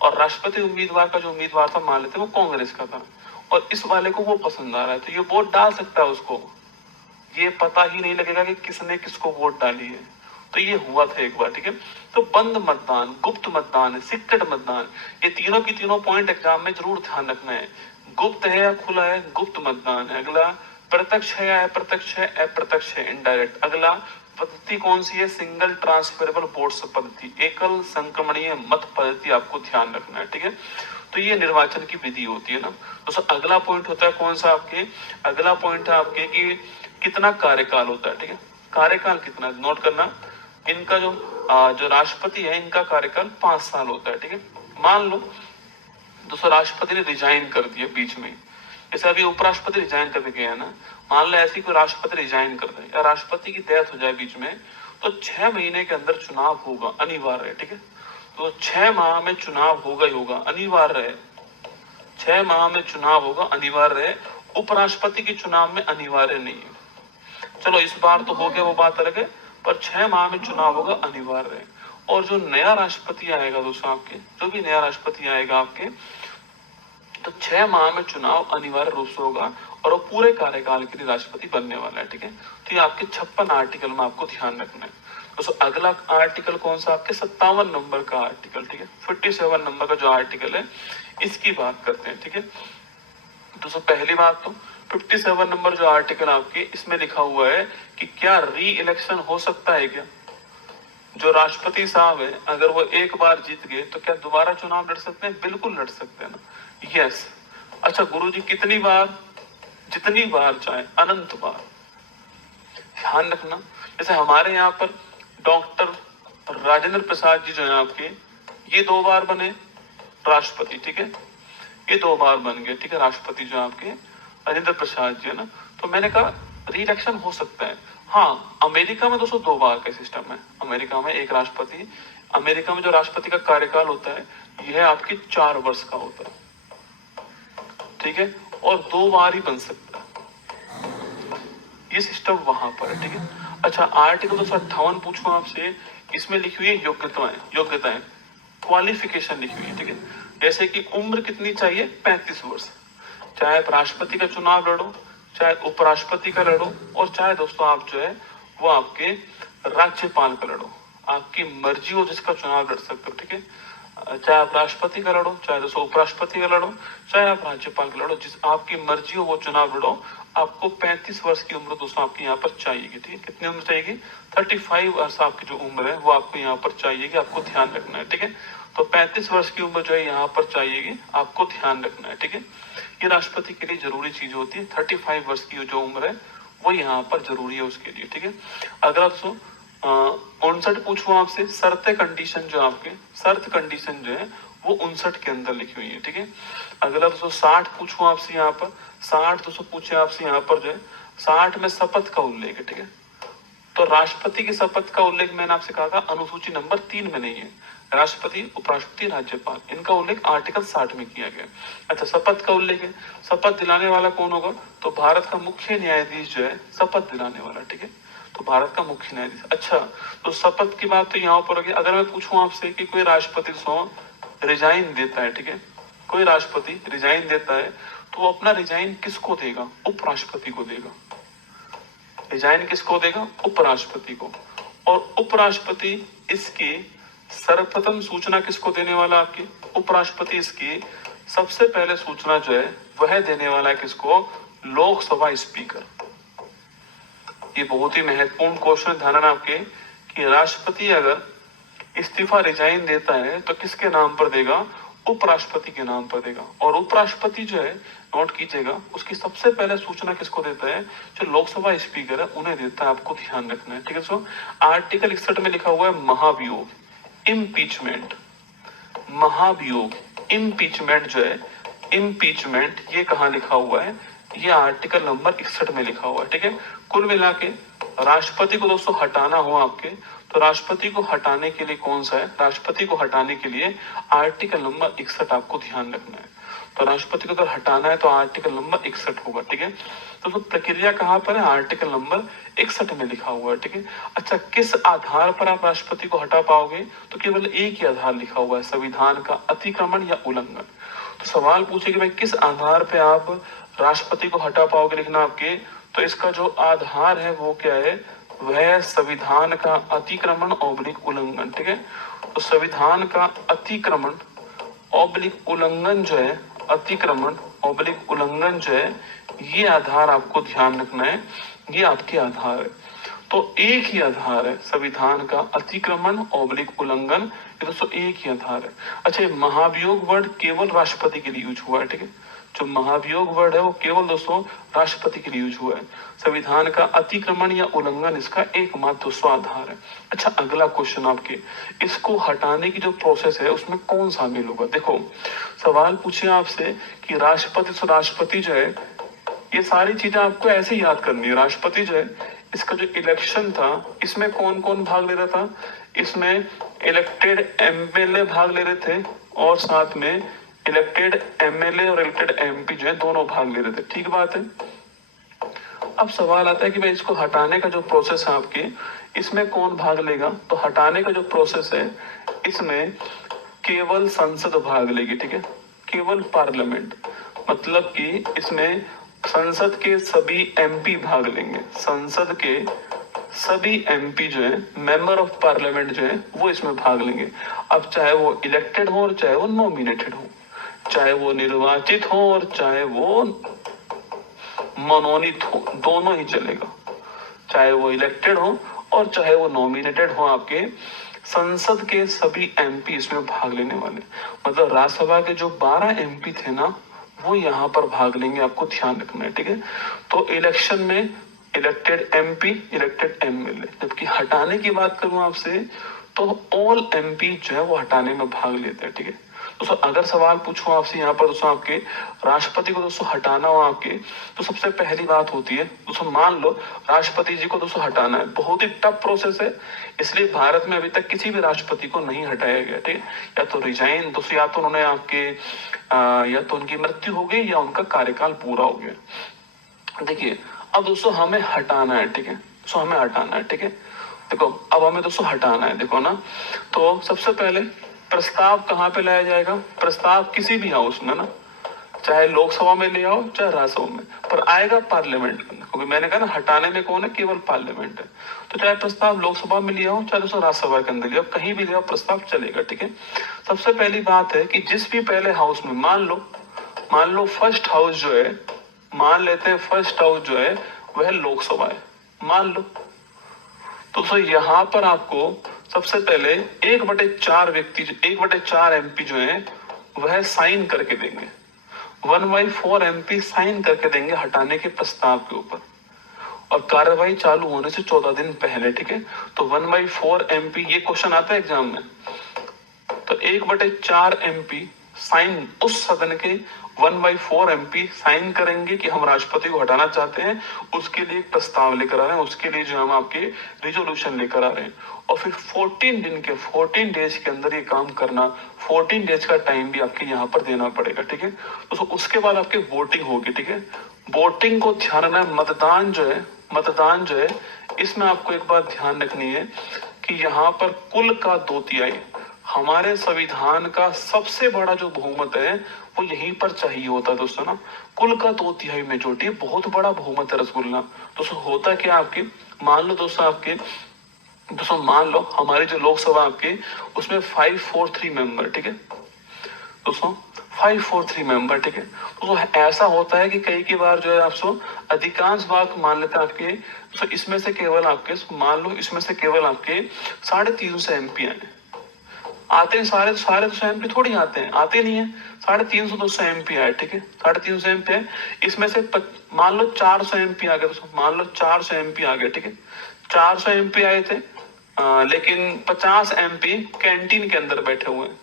और राष्ट्रपति उम्मीदवार का जो उम्मीदवार था मान लेते वो कांग्रेस का था, और इस वाले को वो पसंद आ रहा है तो ये वोट डाल सकता है उसको, ये पता ही नहीं लगेगा कि किसने किसको वोट डाली है। तो ये हुआ था एक बार। ठीक है, तो बंद मतदान, गुप्त मतदान, सीक्रेट मतदान, ये तीनों की तीनों पॉइंट एग्जाम में जरूर ध्यान रखना है। गुप्त है या खुला है, गुप्त मतदान है। अगला प्रत्यक्ष है या अप्रत्यक्ष है, अप्रत्यक्ष है इनडायरेक्ट। अगला पद्धति कौन सी है, सिंगल ट्रांसफरेबल वोट्स पद्धति, एकल संक्रमणीय मत पद्धति, आपको ध्यान रखना है। ठीक है, तो ये निर्वाचन की विधि होती है ना। तो अगला पॉइंट होता है कौन सा आपके, अगला पॉइंट है आपके कि कितना कार्यकाल होता है। ठीक है, कार्यकाल कितना है नोट करना। इनका जो राष्ट्रपति है इनका कार्यकाल 5 साल होता है। ठीक है, मान लो दोस्तों राष्ट्रपति ने रिजाइन कर दिया बीच में, जैसे अभी उपराष्ट्रपति रिजाइन करके गया ना, मान लो ऐसी कोई राष्ट्रपति रिजाइन कर दे या राष्ट्रपति की डेथ हो जाए बीच में, तो 6 महीने के अंदर चुनाव होगा, अनिवार्य है। ठीक है, तो 6 माह में चुनाव होगा ही होगा, अनिवार्य है। 6 माह में चुनाव होगा, अनिवार्य है। उपराष्ट्रपति के चुनाव में अनिवार्य नहीं है। चलो इस बार तो हो गया वो बात अलग है, पर 6 माह में चुनाव होगा, अनिवार्य है। और जो नया राष्ट्रपति आएगा दोस्तों आपके, जो भी नया राष्ट्रपति आएगा आपके, तो 6 माह में चुनाव अनिवार्य रूप से होगा और वो पूरे कार्यकाल के लिए राष्ट्रपति बनने वाला है। ठीक है, तो ये आपके 56 आर्टिकल में आपको ध्यान रखना है। दोस्तों अगला आर्टिकल कौन सा आपके 57 नंबर का आर्टिकल। ठीक है, 57 नंबर का जो आर्टिकल है इसकी बात करते हैं। ठीक है, दोस्तों पहली बात तो 57 नंबर जो आर्टिकल आपके इसमें लिखा हुआ है कि क्या री इलेक्शन हो सकता है क्या। जो राष्ट्रपति साहब है अगर वो एक बार जीत गए तो क्या दोबारा चुनाव लड़ सकते हैं, बिल्कुल लड़ सकते हैं ना, यस। अच्छा गुरुजी कितनी बार, जितनी बार चाहे, अनंत बार। ध्यान रखना, जैसे हमारे यहाँ पर डॉक्टर राजेंद्र प्रसाद जी जो है आपके, ये 2 बार बने राष्ट्रपति। ठीक है, ये 2 बार बन गए। ठीक है, राष्ट्रपति जो आपके राजेंद्र प्रसाद जी है ना, तो मैंने कहा री इलेक्शन हो सकता है। हाँ, अमेरिका में 202 बार का सिस्टम है। अमेरिका में एक राष्ट्रपति, अमेरिका में जो राष्ट्रपति का कार्यकाल होता है यह आपकी 4 वर्ष का होता है। ठीक है, और 2 बार ही बन सकता है, ये सिस्टम वहां पर है। ठीक है, अच्छा आर्टिकल 258 पूछूं आपसे, इसमें लिखी हुई है योग्यताएं, योग्यताएं क्वालिफिकेशन लिखी हुई है। ठीक है, जैसे कि उम्र कितनी चाहिए, 35 वर्ष, चाहे आप राष्ट्रपति का चुनाव लड़ो, चाहे उपराष्ट्रपति का लड़ो, और चाहे दोस्तों आप जो है वो आपके राज्यपाल का लड़ो, आपकी मर्जी हो जिसका चुनाव लड़ सकते हो। ठीक है, चाहे आप राष्ट्रपति का लड़ो, चाहे दोस्तों उपराष्ट्रपति का लड़ो, चाहे आप राज्यपाल का लड़ो, जिस आपकी मर्जी हो वो चुनाव लड़ो। आपको 35 वर्ष की उम्र दोस्तों आपकी यहाँ पर चाहिए। ठीक है, कितनी उम्र चाहिए, 35 वर्ष आपकी जो उम्र है वो आपको यहाँ पर चाहिए, आपको ध्यान रखना है। ठीक है, तो 35 वर्ष की उम्र जो है यहाँ पर चाहिए, आपको ध्यान रखना है। ठीक है, ये राष्ट्रपति के लिए जरूरी चीज होती है, 35 वर्ष की जो उम्र है वो यहाँ पर जरूरी है उसके लिए। ठीक है, अगला दोस्तों 59 पूछूं आपसे, शर्त कंडीशन जो आपके, शर्त कंडीशन जो है वो 59 के अंदर लिखी हुई है। ठीक है, अगला 260 पूछूं आपसे यहाँ पर, 60 200 पूछे आपसे यहाँ पर जो है 60 में शपथ का उल्लेख है। ठीक है, तो राष्ट्रपति की शपथ का उल्लेख मैंने आपसे कहा था अनुसूची नंबर 3 में नहीं है। राष्ट्रपति, उपराष्ट्रपति, राज्यपाल, इनका उल्लेख आर्टिकल 60 में किया गया। अच्छा शपथ का उल्लेख है, शपथ दिलाने वाला कौन होगा, तो भारत का मुख्य न्यायाधीश जो है शपथ दिलाने वाला। ठीक है, तो भारत का मुख्य न्यायाधीश। अच्छा तो शपथ की बात तो यहाँ पर होगी। अगर मैं पूछूं आपसे कि कोई राष्ट्रपति रिजाइन देता है, ठीक है, कोई राष्ट्रपति रिजाइन देता है तो वो अपना रिजाइन किसको देगा, उपराष्ट्रपति को देगा। रिजाइन किसको देगा, उपराष्ट्रपति को। और उपराष्ट्रपति इसकी सर्वप्रथम सूचना किसको देने वाला, आपकी उपराष्ट्रपति इसकी सबसे पहले सूचना जो है वह देने वाला है किसको, लोकसभा स्पीकर। ये बहुत ही महत्वपूर्ण क्वेश्चन ध्यान है आपके कि राष्ट्रपति अगर इस्तीफा रिजाइन देता है तो किसके नाम पर देगा? उपराष्ट्रपति के नाम पर देगा। और उपराष्ट्रपति जो है, नोट कीजिएगा, उसकी सबसे पहले सूचना किसको देता है? जो लोकसभा स्पीकर है उन्हें देता है। आपको ध्यान रखना है, ठीक है। सो आर्टिकल 61 में लिखा हुआ है महाभियोग, इम्पीचमेंट, महाभियोग, इम्पीचमेंट जो है, इम्पीचमेंट, ये कहाँ लिखा हुआ है? ये आर्टिकल नंबर 61 में लिखा हुआ है, ठीक है। कुल मिला के राष्ट्रपति को दोस्तों हटाना हो आपके, तो राष्ट्रपति को हटाने के लिए कौन सा है? राष्ट्रपति को हटाने के लिए आर्टिकल नंबर 61 आपको ध्यान रखना है। तो राष्ट्रपति को अगर हटाना है तो आर्टिकल नंबर 61 होगा, ठीक है। तो प्रक्रिया कहाँ पर है? आर्टिकल नंबर 61 में लिखा हुआ है, ठीक है। अच्छा, किस आधार पर आप राष्ट्रपति को हटा पाओगे? तो केवल एक ही आधार लिखा हुआ है, संविधान का अतिक्रमण या उल्लंघन। तो सवाल पूछे कि भाई किस आधार पे आप राष्ट्रपति को हटा पाओगे, लिखना आपके। तो इसका जो आधार है वो क्या है? वह संविधान का अतिक्रमण ऑब्लिक उल्लंघन, ठीक है। तो संविधान का अतिक्रमण ऑब्लिक उल्लंघन जो है, अतिक्रमण ऑब्लिक उल्लंघन जो है, ये आधार आपको ध्यान रखना है, ये आपके आधार है। तो एक ही आधार है, संविधान का अतिक्रमण ऑब्लिक उल्लंघन, ये दोस्तों एक ही आधार है। अच्छा, महाभियोग वर्ड केवल राष्ट्रपति के लिए यूज हुआ है, ठीक है। जो महाभियोग वर्ड है वो केवल दोस्तों राष्ट्रपति के लिए यूज हुआ है। संविधान का अतिक्रमण या उल्लंघन इसका एकमात्र दोस्तों आधार है। अच्छा, अगला क्वेश्चन आपके, इसको हटाने की जो प्रोसेस है उसमें कौन शामिल होगा? देखो, सवाल पूछे आपसे कि राष्ट्रपति जो है, ये सारी चीजें आपको ऐसे याद करनी है। राष्ट्रपति जो है, इसका जो इलेक्शन था इसमें कौन कौन भाग ले रहा था? इसमें इलेक्टेड एमएलए भाग ले रहे थे और साथ में इलेक्टेड एमएलए और इलेक्टेड एमपी जो है दोनों भाग ले रहे थे, ठीक बात है। अब सवाल आता है कि भाई इसको हटाने का जो प्रोसेस है आपके, इसमें कौन भाग लेगा? तो हटाने का जो प्रोसेस है इसमें केवल संसद भाग लेगी, ठीक है, केवल पार्लियामेंट। मतलब कि इसमें संसद के सभी एमपी भाग लेंगे, संसद के सभी एमपी जो है, मेंबर ऑफ पार्लियामेंट जो है, वो इसमें भाग लेंगे। अब चाहे वो इलेक्टेड हो और चाहे वो नॉमिनेटेड हो, चाहे वो निर्वाचित हो और चाहे वो मनोनीत हो, दोनों ही चलेगा। चाहे वो इलेक्टेड हो और चाहे वो नॉमिनेटेड हो, आपके संसद के सभी एमपी इसमें भाग लेने वाले। मतलब राज्यसभा के जो 12 एमपी थे ना, वो यहाँ पर भाग लेंगे, आपको ध्यान रखना है, ठीक है। तो इलेक्शन में इलेक्टेड एमपी, इलेक्टेड एमएलए। जबकि हटाने की बात करूं आपसे, तो ऑल एमपी जो है वो हटाने में भाग लेते हैं, ठीक है। दोस्तों अगर सवाल पूछूं आपसे यहाँ पर दोस्तों, आपके राष्ट्रपति को दोस्तों हटाना हो आपके, तो सबसे पहली बात होती है दोस्तों, मान लो राष्ट्रपति जी को दोस्तों हटाना है, बहुत ही टफ प्रोसेस है, इसलिए भारत में अभी तक किसी भी राष्ट्रपति को नहीं हटाया गया, ठीक है। या तो रिजाइन दोस्तों, या तो उन्होंने आपके या तो उनकी मृत्यु हो गई या उनका कार्यकाल पूरा हो गया। देखिए, अब दोस्तों हमें हटाना है, ठीक है। दोस्तों हमें हटाना है, ठीक है। देखो, अब हमें दोस्तों हटाना है, देखो ना। तो सबसे पहले प्रस्ताव कहाँ पे लाया जाएगा? प्रस्ताव किसी भी हाउस में ना, चाहे लोकसभा में ले आओ चाहे राज्यसभा में, पर आएगा पार्लियामेंट में, क्योंकि मैंने कहा ना हटाने में कौन है? केवल पार्लियामेंट है। तो चाहे प्रस्ताव लोकसभा में ले आओ चाहे दोस्तों राज्यसभा के अंदर ले आओ, कहीं भी ले आओ प्रस्ताव चलेगा, ठीक है। सबसे पहली बात है कि जिस भी पहले हाउस में, मान लो फर्स्ट हाउस जो है, मान लेते हैं फर्स्ट हाउस जो है वह लोकसभा है, मान लो। तो यहाँ पर आपको सबसे पहले 1/4 व्यक्ति, 1/4 एमपी जो है वह साइन करके देंगे, 1/4 एमपी साइन करके देंगे हटाने के प्रस्ताव के ऊपर, और कार्यवाही चालू होने से 14 दिन पहले, ठीक है। तो 1/4 एमपी, ये क्वेश्चन आता है एग्जाम में, तो 1/4 एमपी साइन, उस सदन के 1/4 एमपी साइन करेंगे कि हम राष्ट्रपति को हटाना चाहते हैं, उसके लिए एक प्रस्ताव लेकर आ रहे हैं, उसके लिए जो हम आपके रिजोल्यूशन लेकर आ रहे हैं। और फिर 14 डेज के अंदर ये काम करना, 14 डेज का टाइम भी आपके यहाँ पर देना पड़ेगा, ठीक है। तो उसके बाद आपके वोटिंग होगी, ठीक है। वोटिंग को ध्यान रखना, मतदान जो है इसमें आपको एक बात ध्यान रखनी है कि यहाँ पर कुल का 2/3, हमारे संविधान का सबसे बड़ा जो बहुमत है वो यहीं पर चाहिए होता है दोस्तों ना। कुल का 2/3 मेजोरिटी, बहुत बड़ा बहुमत है रसगुल्ला। दोस्तों होता क्या आपके, मान लो हमारी जो लोकसभा आपके, उसमें 543 मेंबर, ठीक है दोस्तों, 543 मेंबर, ठीक है। तो ऐसा होता है कि कई की बार जो है आपको अधिकांश भाग मान लेते हैं आपके, तो इसमें से केवल आपके, मान लो इसमें से केवल आपके 350 एमपी आए, आते हैं सारे 200 एमपी थोड़ी आते हैं, आते नहीं है। 350 200 एमपी आए, ठीक है, 350 एमपी आए। इसमें से मान लो 400 एमपी आ गए दोस्तों, मान लो 400 एमपी आ गए, ठीक है, 400 एमपी आए थे, लेकिन 50 एमपी कैंटीन के अंदर बैठे हुए हैं,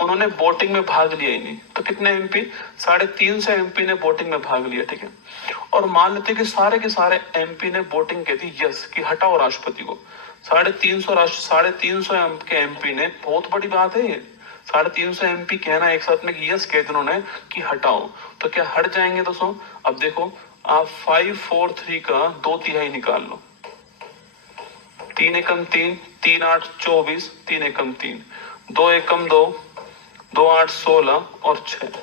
उन्होंने वोटिंग में भाग लिया ही नहीं। तो कितने एमपी, 350 एमपी ने वोटिंग में भाग लिया, ठीक है। और मान लेते कि सारे के सारे एमपी ने वोटिंग की थी यस कि हटाओ राष्ट्रपति को। 350 के एमपी ने, बहुत बड़ी बात है ये, 350 एमपी कहना एक साथ में कि यस कह दिया उन्होंने कि हटाओ, तो क्या हट जाएंगे दोस्तों? अब देखो आप 543 का 2/3 निकाल लो, 3 एकम 3, 3 8 24, 3 एकम 3, 2 एकम 2, 2 8 16 और 6,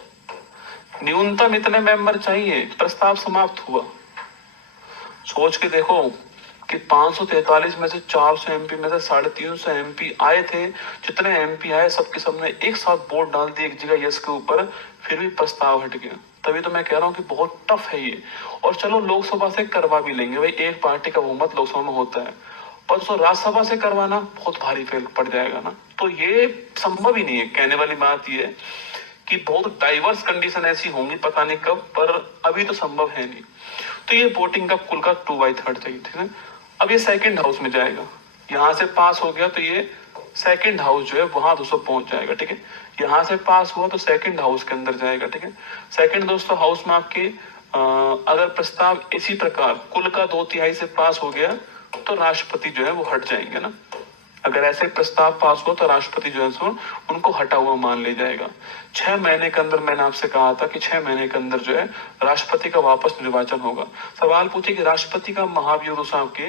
न्यूनतम इतने मेंबर चाहिए। प्रस्ताव समाप्त हुआ। सोच के देखो कि 543 में से 400 एमपी में से 350 एमपी आए थे, जितने एमपी आए सबके सबने एक साथ वोट डाल दिए एक जगह यस के ऊपर, फिर भी प्रस्ताव हट गया। तभी तो मैं कह रहा हूँ कि बहुत टफ है ये। और चलो लोकसभा से करवा भी लेंगे भाई, एक पार्टी का बहुमत लोकसभा में होता है, पर तो राज्यसभा से करवाना बहुत भारी फेल पड़ जाएगा ना, तो ये संभव ही नहीं है। कहने वाली बात ये कि बहुत डाइवर्स कंडीशन ऐसी होंगी, पता नहीं कब, पर अभी तो संभव है नहीं। तो ये वोटिंग का कुल का 2/3 चाहिए, ठीक है। अब ये सेकंड हाउस में जाएगा, यहाँ से पास हो गया तो ये सेकंड हाउस जो है वहां दोस्तों पहुंच जाएगा, ठीक है। यहाँ से पास हुआ तो सेकंड हाउस के अंदर जाएगा, ठीक है। सेकंड दोस्तों हाउस में आपके अगर प्रस्ताव इसी प्रकार कुल का 2/3 से पास हो गया तो राष्ट्रपति जो है वो हट जाएंगे ना। अगर ऐसे प्रस्ताव पास हो तो राष्ट्रपति जो है सो उनको हटा हुआ मान ले जाएगा। 6 महीने के अंदर मैंने आपसे कहा था कि 6 महीने के अंदर जो है राष्ट्रपति का वापस निर्वाचन होगा। सवाल पूछे कि राष्ट्रपति का महाभियोग दोस्तों आपके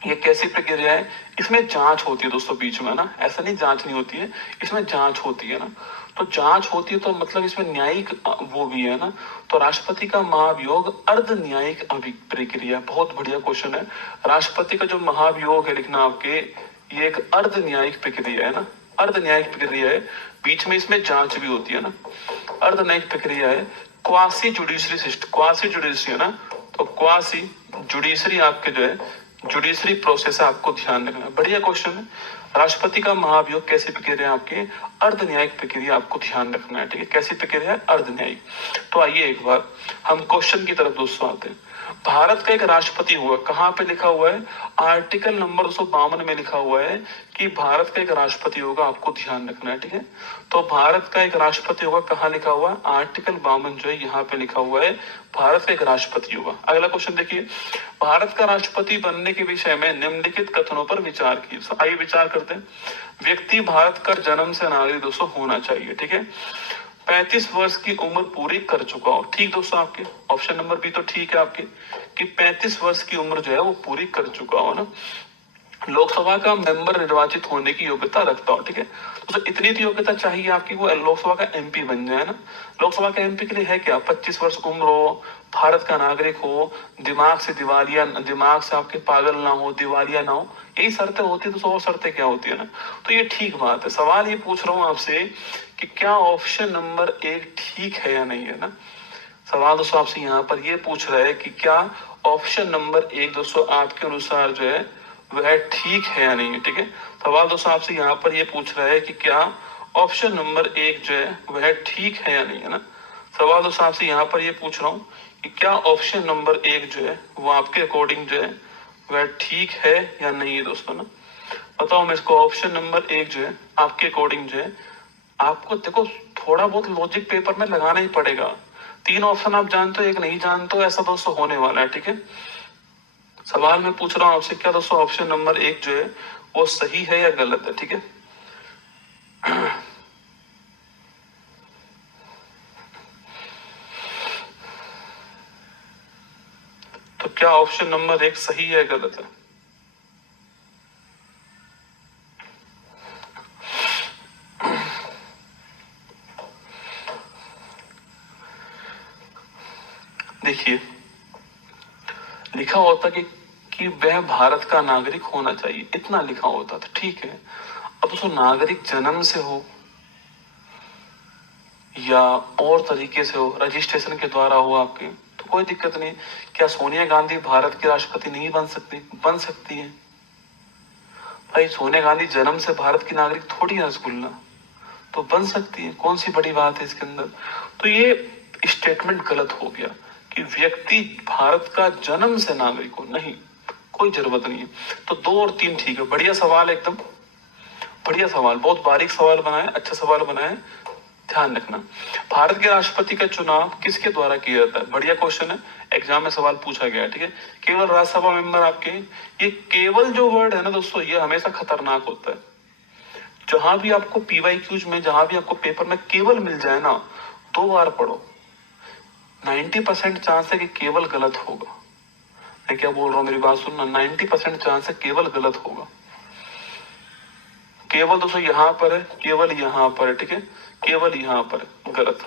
ये कैसी प्रक्रिया है? इसमें जांच होती है दोस्तों बीच में ना, ऐसा नहीं जांच नहीं होती है, इसमें जांच होती है ना। तो जांच होती है तो मतलब इसमें न्यायिक वो भी है ना। तो राष्ट्रपति का महाभियोग अर्ध न्यायिक प्रक्रिया, बहुत बढ़िया क्वेश्चन है। राष्ट्रपति का जो महाभियोग है लिखना आपके, ये एक अर्ध न्यायिक प्रक्रिया है ना, अर्ध न्यायिक प्रक्रिया है, बीच में इसमें जांच भी होती है ना। अर्ध न्यायिक प्रक्रिया है। Quasi judiciary system, quasi judiciary है ना, तो क्वासी जुडिशरी आपके जो है जुडिशरी प्रोसेस है, आपको ध्यान रखना। बढ़िया क्वेश्चन है। राष्ट्रपति का महाभियोग कैसी प्रक्रिया आपके? अर्ध न्यायिक प्रक्रिया, आपको ध्यान रखना है, ठीक है। कैसी प्रक्रिया है? अर्ध न्यायिक। तो आइए एक बार हम क्वेश्चन की तरफ दोस्तों आते हैं। भारत का एक राष्ट्रपति हुआ, कहाँ पे लिखा हुआ है? आर्टिकल नंबर 252 में लिखा हुआ है कि भारत का एक राष्ट्रपति होगा, आपको ध्यान रखना है, ठीक है। तो भारत का एक राष्ट्रपति होगा, कहाँ लिखा हुआ है? आर्टिकल 52 जो है यहाँ पे लिखा हुआ है, भारत का एक राष्ट्रपति होगा। अगला क्वेश्चन देखिए, भारत का राष्ट्रपति बनने के विषय में निम्नलिखित कथनों पर विचार कीजिए। आइए विचार करते हैं। व्यक्ति भारत का जन्म से नागरिक दोस्तों होना चाहिए, ठीक है। 35 वर्ष की उम्र पूरी कर चुका हो, ठीक दोस्तों। आपके ऑप्शन नंबर बी तो ठीक है आपके, कि 35 वर्ष की उम्र जो है वो पूरी कर चुका हो ना। लोकसभा का मेंबर निर्वाचित होने की योग्यता रखता हो, ठीक है। तो इतनी तो योग्यता चाहिए आपकी, वो लोकसभा का एमपी बन जाए ना। लोकसभा के एमपी के लिए है क्या? 25 वर्ष उम्र हो, भारत का नागरिक हो, दिमाग से आपके पागल ना हो, दिवालिया ना हो, यही शर्तें होती है। तो 100 शर्तें क्या होती है ना। तो ये ठीक बात है। सवाल ये पूछ रहा हूँ आपसे कि क्या ऑप्शन नंबर 1 ठीक है या नहीं है ना। सवाल दोस्तों आपसे यहाँ पर ये पूछ रहा है कि क्या ऑप्शन नंबर 1 दोस्तों आपके अनुसार जो है वह ठीक है या नहीं है, ठीक है। सवाल दोस्तों आपसे यहाँ पर ये पूछ रहा है कि क्या ऑप्शन नंबर 1 जो है वह ठीक है या नहीं है ना। सवाल दोस्तों आपसे यहाँ पर ये पूछ रहा हूँ कि क्या ऑप्शन नंबर 1 जो है वो आपके अकॉर्डिंग जो है वह ठीक है या नहीं है दोस्तों ना। बताओ मैं इसको, ऑप्शन नंबर 1 जो है आपके अकॉर्डिंग जो है, आपको देखो थोड़ा बहुत लॉजिक पेपर में लगाना ही पड़ेगा। 3 ऑप्शन आप जानते हो, 1 नहीं जानते हो, ऐसा दोस्तों होने वाला है, ठीक है। सवाल मैं पूछ रहा हूं आपसे, क्या दोस्तों ऑप्शन नंबर 1 जो है वो सही है या गलत है, ठीक है। तो क्या ऑप्शन नंबर 1 सही है या गलत है? देखिए लिखा होता कि वह भारत का नागरिक होना चाहिए, इतना लिखा होता तो ठीक है। अब उसको नागरिक जन्म से हो या और तरीके से हो, रजिस्ट्रेशन के द्वारा हो आपके, तो कोई दिक्कत नहीं। क्या सोनिया गांधी भारत की राष्ट्रपति नहीं बन सकती? बन सकती है। भाई सोनिया गांधी जन्म से भारत की नागरिक थोड़ी है रसगुल्ला, तो बन सकती है, कौन सी बड़ी बात है इसके अंदर। तो ये स्टेटमेंट गलत हो गया कि व्यक्ति भारत का जन्म से नागरिक हो, नहीं, कोई जरूरत नहीं है। तो 2 और 3 ठीक है, बढ़िया सवाल, एकदम बढ़िया सवाल, बहुत बारीक सवाल बनाए, अच्छा सवाल बनाए। ध्यान रखना, भारत के राष्ट्रपति का चुनाव किसके द्वारा किया जाता है? बढ़िया क्वेश्चन है, एग्जाम में सवाल पूछा गया है, ठीक है। केवल राज्यसभा मेंबर आपके, ये केवल जो वर्ड है ना दोस्तों, ये हमेशा खतरनाक होता है। जहां भी आपको पीवाईक्यूज में, जहां भी आपको पेपर में केवल मिल जाए ना, 2 बार पढ़ो, 90% चांस है कि केवल गलत होगा। मैं क्या बोल रहा हूँ, मेरी बात सुनना, 90% चांस है केवल गलत होगा। केवल दोस्तों यहाँ पर है, केवल यहाँ पर है, ठीक है, केवल यहाँ पर है, गलत।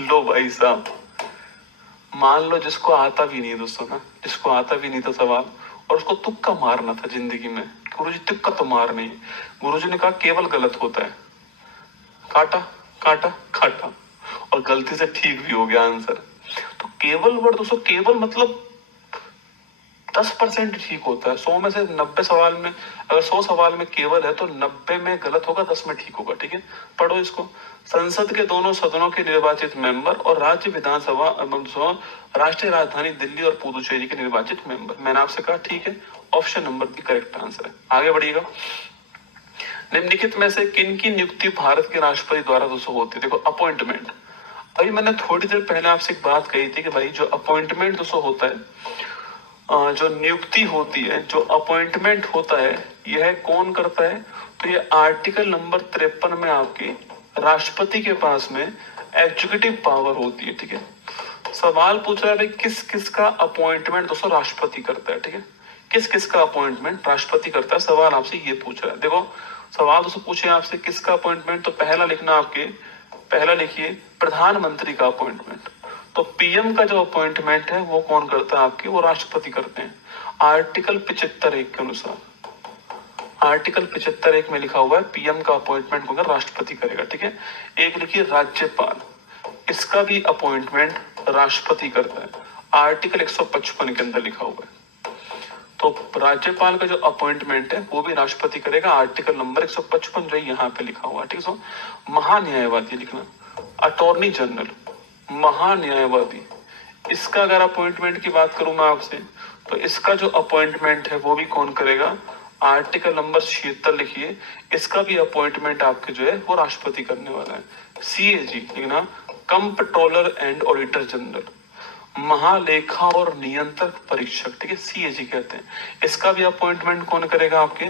लो भाई साहब, मान लो जिसको आता भी नहीं दोस्तों ना, जिसको आता भी नहीं था सवाल, और उसको तुक्का मारना था जिंदगी में, गुरुजी तुक्का तो मार नहीं, गुरुजी ने कहा केवल गलत होता है, काटा काटा काटा, और गलती से ठीक भी हो गया आंसर। तो केवल वर्ड दोस्तों, केवल मतलब 10% ठीक होता है। 100 में से 90 सवाल में, अगर 100 सवाल में केवल है तो 90 में गलत होगा, 10 में ठीक होगा, ठीक है। पढ़ो इसको, संसद के दोनों सदनों के निर्वाचित मेंबर और राज्य विधानसभा एवं राष्ट्रीय राजधानी दिल्ली और पुदुचेरी के निर्वाचित मेंबर। मैंने आपसे कहा ठीक है, option number B correct answer है। आगे बढ़िएगा, निम्नलिखित में से किन की नियुक्ति भारत के राष्ट्रपति द्वारा दोस्तों होती है? देखो, अपॉइंटमेंट, अभी मैंने थोड़ी देर पहले आपसे एक बात कही थी कि भाई जो अपॉइंटमेंट दोस्तों होता है, जो नियुक्ति होती है, जो अपॉइंटमेंट होता है, यह कौन करता है? तो ये आर्टिकल नंबर 53 में आपके राष्ट्रपति के पास में एग्जीक्यूटिव पावर होती है, ठीक है। सवाल पूछ रहा है भाई किस किस का अपॉइंटमेंट दोस्तों राष्ट्रपति करता है, ठीक है, किस किस का अपॉइंटमेंट राष्ट्रपति करता है, सवाल आपसे ये पूछ रहा है। देखो सवाल दोस्तों पूछे आपसे किसका अपॉइंटमेंट, तो पहला लिखना आपके, पहला लिखिए प्रधानमंत्री का अपॉइंटमेंट। तो पीएम का जो अपॉइंटमेंट है वो कौन करता है आपके, वो राष्ट्रपति करते हैं, आर्टिकल 75(1) के अनुसार। आर्टिकल 75(1) में लिखा हुआ है पीएम का अपॉइंटमेंट को राष्ट्रपति करेगा, ठीक है। एक लिखिए राज्यपाल, इसका भी अपॉइंटमेंट राष्ट्रपति करता है, आर्टिकल 155 के अंदर लिखा हुआ है। तो राज्यपाल का जो अपॉइंटमेंट है वो भी राष्ट्रपति करेगा, आर्टिकल नंबर 155 जो यहाँ पे लिखा हुआ है, ठीक है। महान्यायवादी लिखना, अटॉर्नी जनरल, महान्यायवादी, इसका अगर अपॉइंटमेंट की बात करूं मैं आपसे, तो इसका जो अपॉइंटमेंट है वो भी कौन करेगा, आर्टिकल नंबर 76 लिखिए, इसका भी अपॉइंटमेंट आपके जो है वो राष्ट्रपति करने वाला है। सीएजी लिखना, कंप्ट्रोलर एंड ऑडिटर जनरल, महालेखा और नियंत्रक परीक्षक, ठीक है, सीएजी कहते हैं। इसका भी अपॉइंटमेंट कौन करेगा आपके,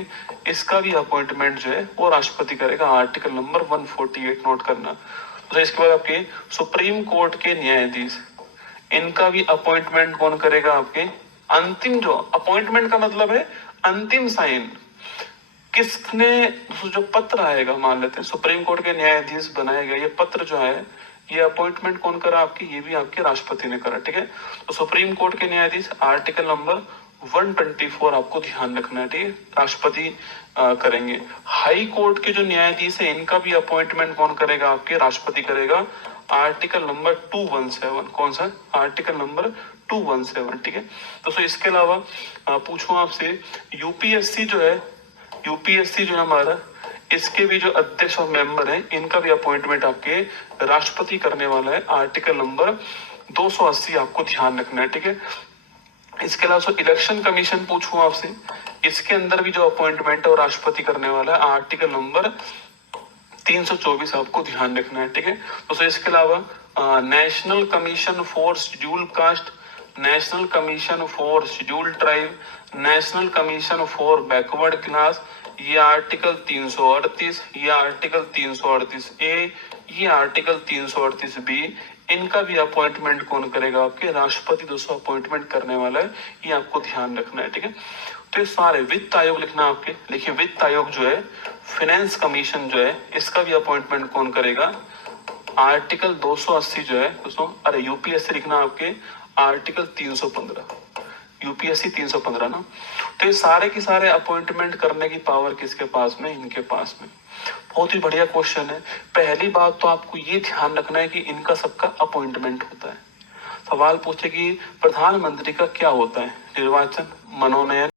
इसका भी अपॉइंटमेंट जो है वो राष्ट्रपति करेगा, आर्टिकल नंबर 148 नोट करना। तो इसके बाद आपके सुप्रीम कोर्ट के न्यायाधीश, इनका भी अपॉइंटमेंट कौन करेगा आपके, अंतिम, जो अपॉइंटमेंट का मतलब है अंतिम साइन, किसने, जो पत्र आएगा, मान लेते हैं सुप्रीम कोर्ट के न्यायाधीश बनाए गए, ये पत्र जो है, ये अपॉइंटमेंट कौन करा आपकी, ये भी आपके राष्ट्रपति ने करा, ठीक है। तो सुप्रीम कोर्ट के न्यायाधीश आर्टिकल नंबर 124 आपको ध्यान रखना है, ठीक है, राष्ट्रपति करेंगे। हाई कोर्ट के जो न्यायाधीश है इनका भी अपॉइंटमेंट कौन करेगा आपके, राष्ट्रपति करेगा, आर्टिकल नंबर 217, कौन सा, आर्टिकल नंबर 217, ठीक है। तो इसके अलावा पूछूं आपसे, यूपीएससी जो है, यूपीएससी जो है हमारा, इसके भी जो अध्यक्ष और मेंबर हैं, इनका भी अपॉइंटमेंट आपके राष्ट्रपति करने वाला है, आर्टिकल नंबर 280 आपको ध्यान रखना है, ठीक है। इसके अलावा इलेक्शन कमीशन पूछूं आपसे, इसके अंदर भी जो अपॉइंटमेंट है वो राष्ट्रपति करने वाला है, आर्टिकल नंबर 324 आपको ध्यान रखना है, ठीक है। तो इसके अलावा national commission for schedule caste, national commission for schedule tribe, national commission for backward class, ये आर्टिकल 338, ये आर्टिकल 338 ए, ये आर्टिकल 338 बी, इनका भी अपॉइंटमेंट कौन करेगा आपके, राष्ट्रपति दोस्तों अपॉइंटमेंट करने वाला है, ये आपको ध्यान रखना है, ठीक है। तो ये सारे, वित्त आयोग लिखना आपके, देखिए वित्त आयोग जो है, फाइनेंस कमीशन जो है, इसका भी अपॉइंटमेंट कौन करेगा, आर्टिकल 280 जो है दोस्तों, अरे यूपीएससी लिखना आपके, आर्टिकल 315, यूपीएससी 315 ना। तो ये सारे के सारे अपॉइंटमेंट करने की पावर किसके पास में, इनके पास में। बहुत ही बढ़िया क्वेश्चन है। पहली बात तो आपको ये ध्यान रखना है कि इनका सबका अपॉइंटमेंट होता है। सवाल पूछे कि प्रधानमंत्री का क्या होता है, निर्वाचन, मनोनयन,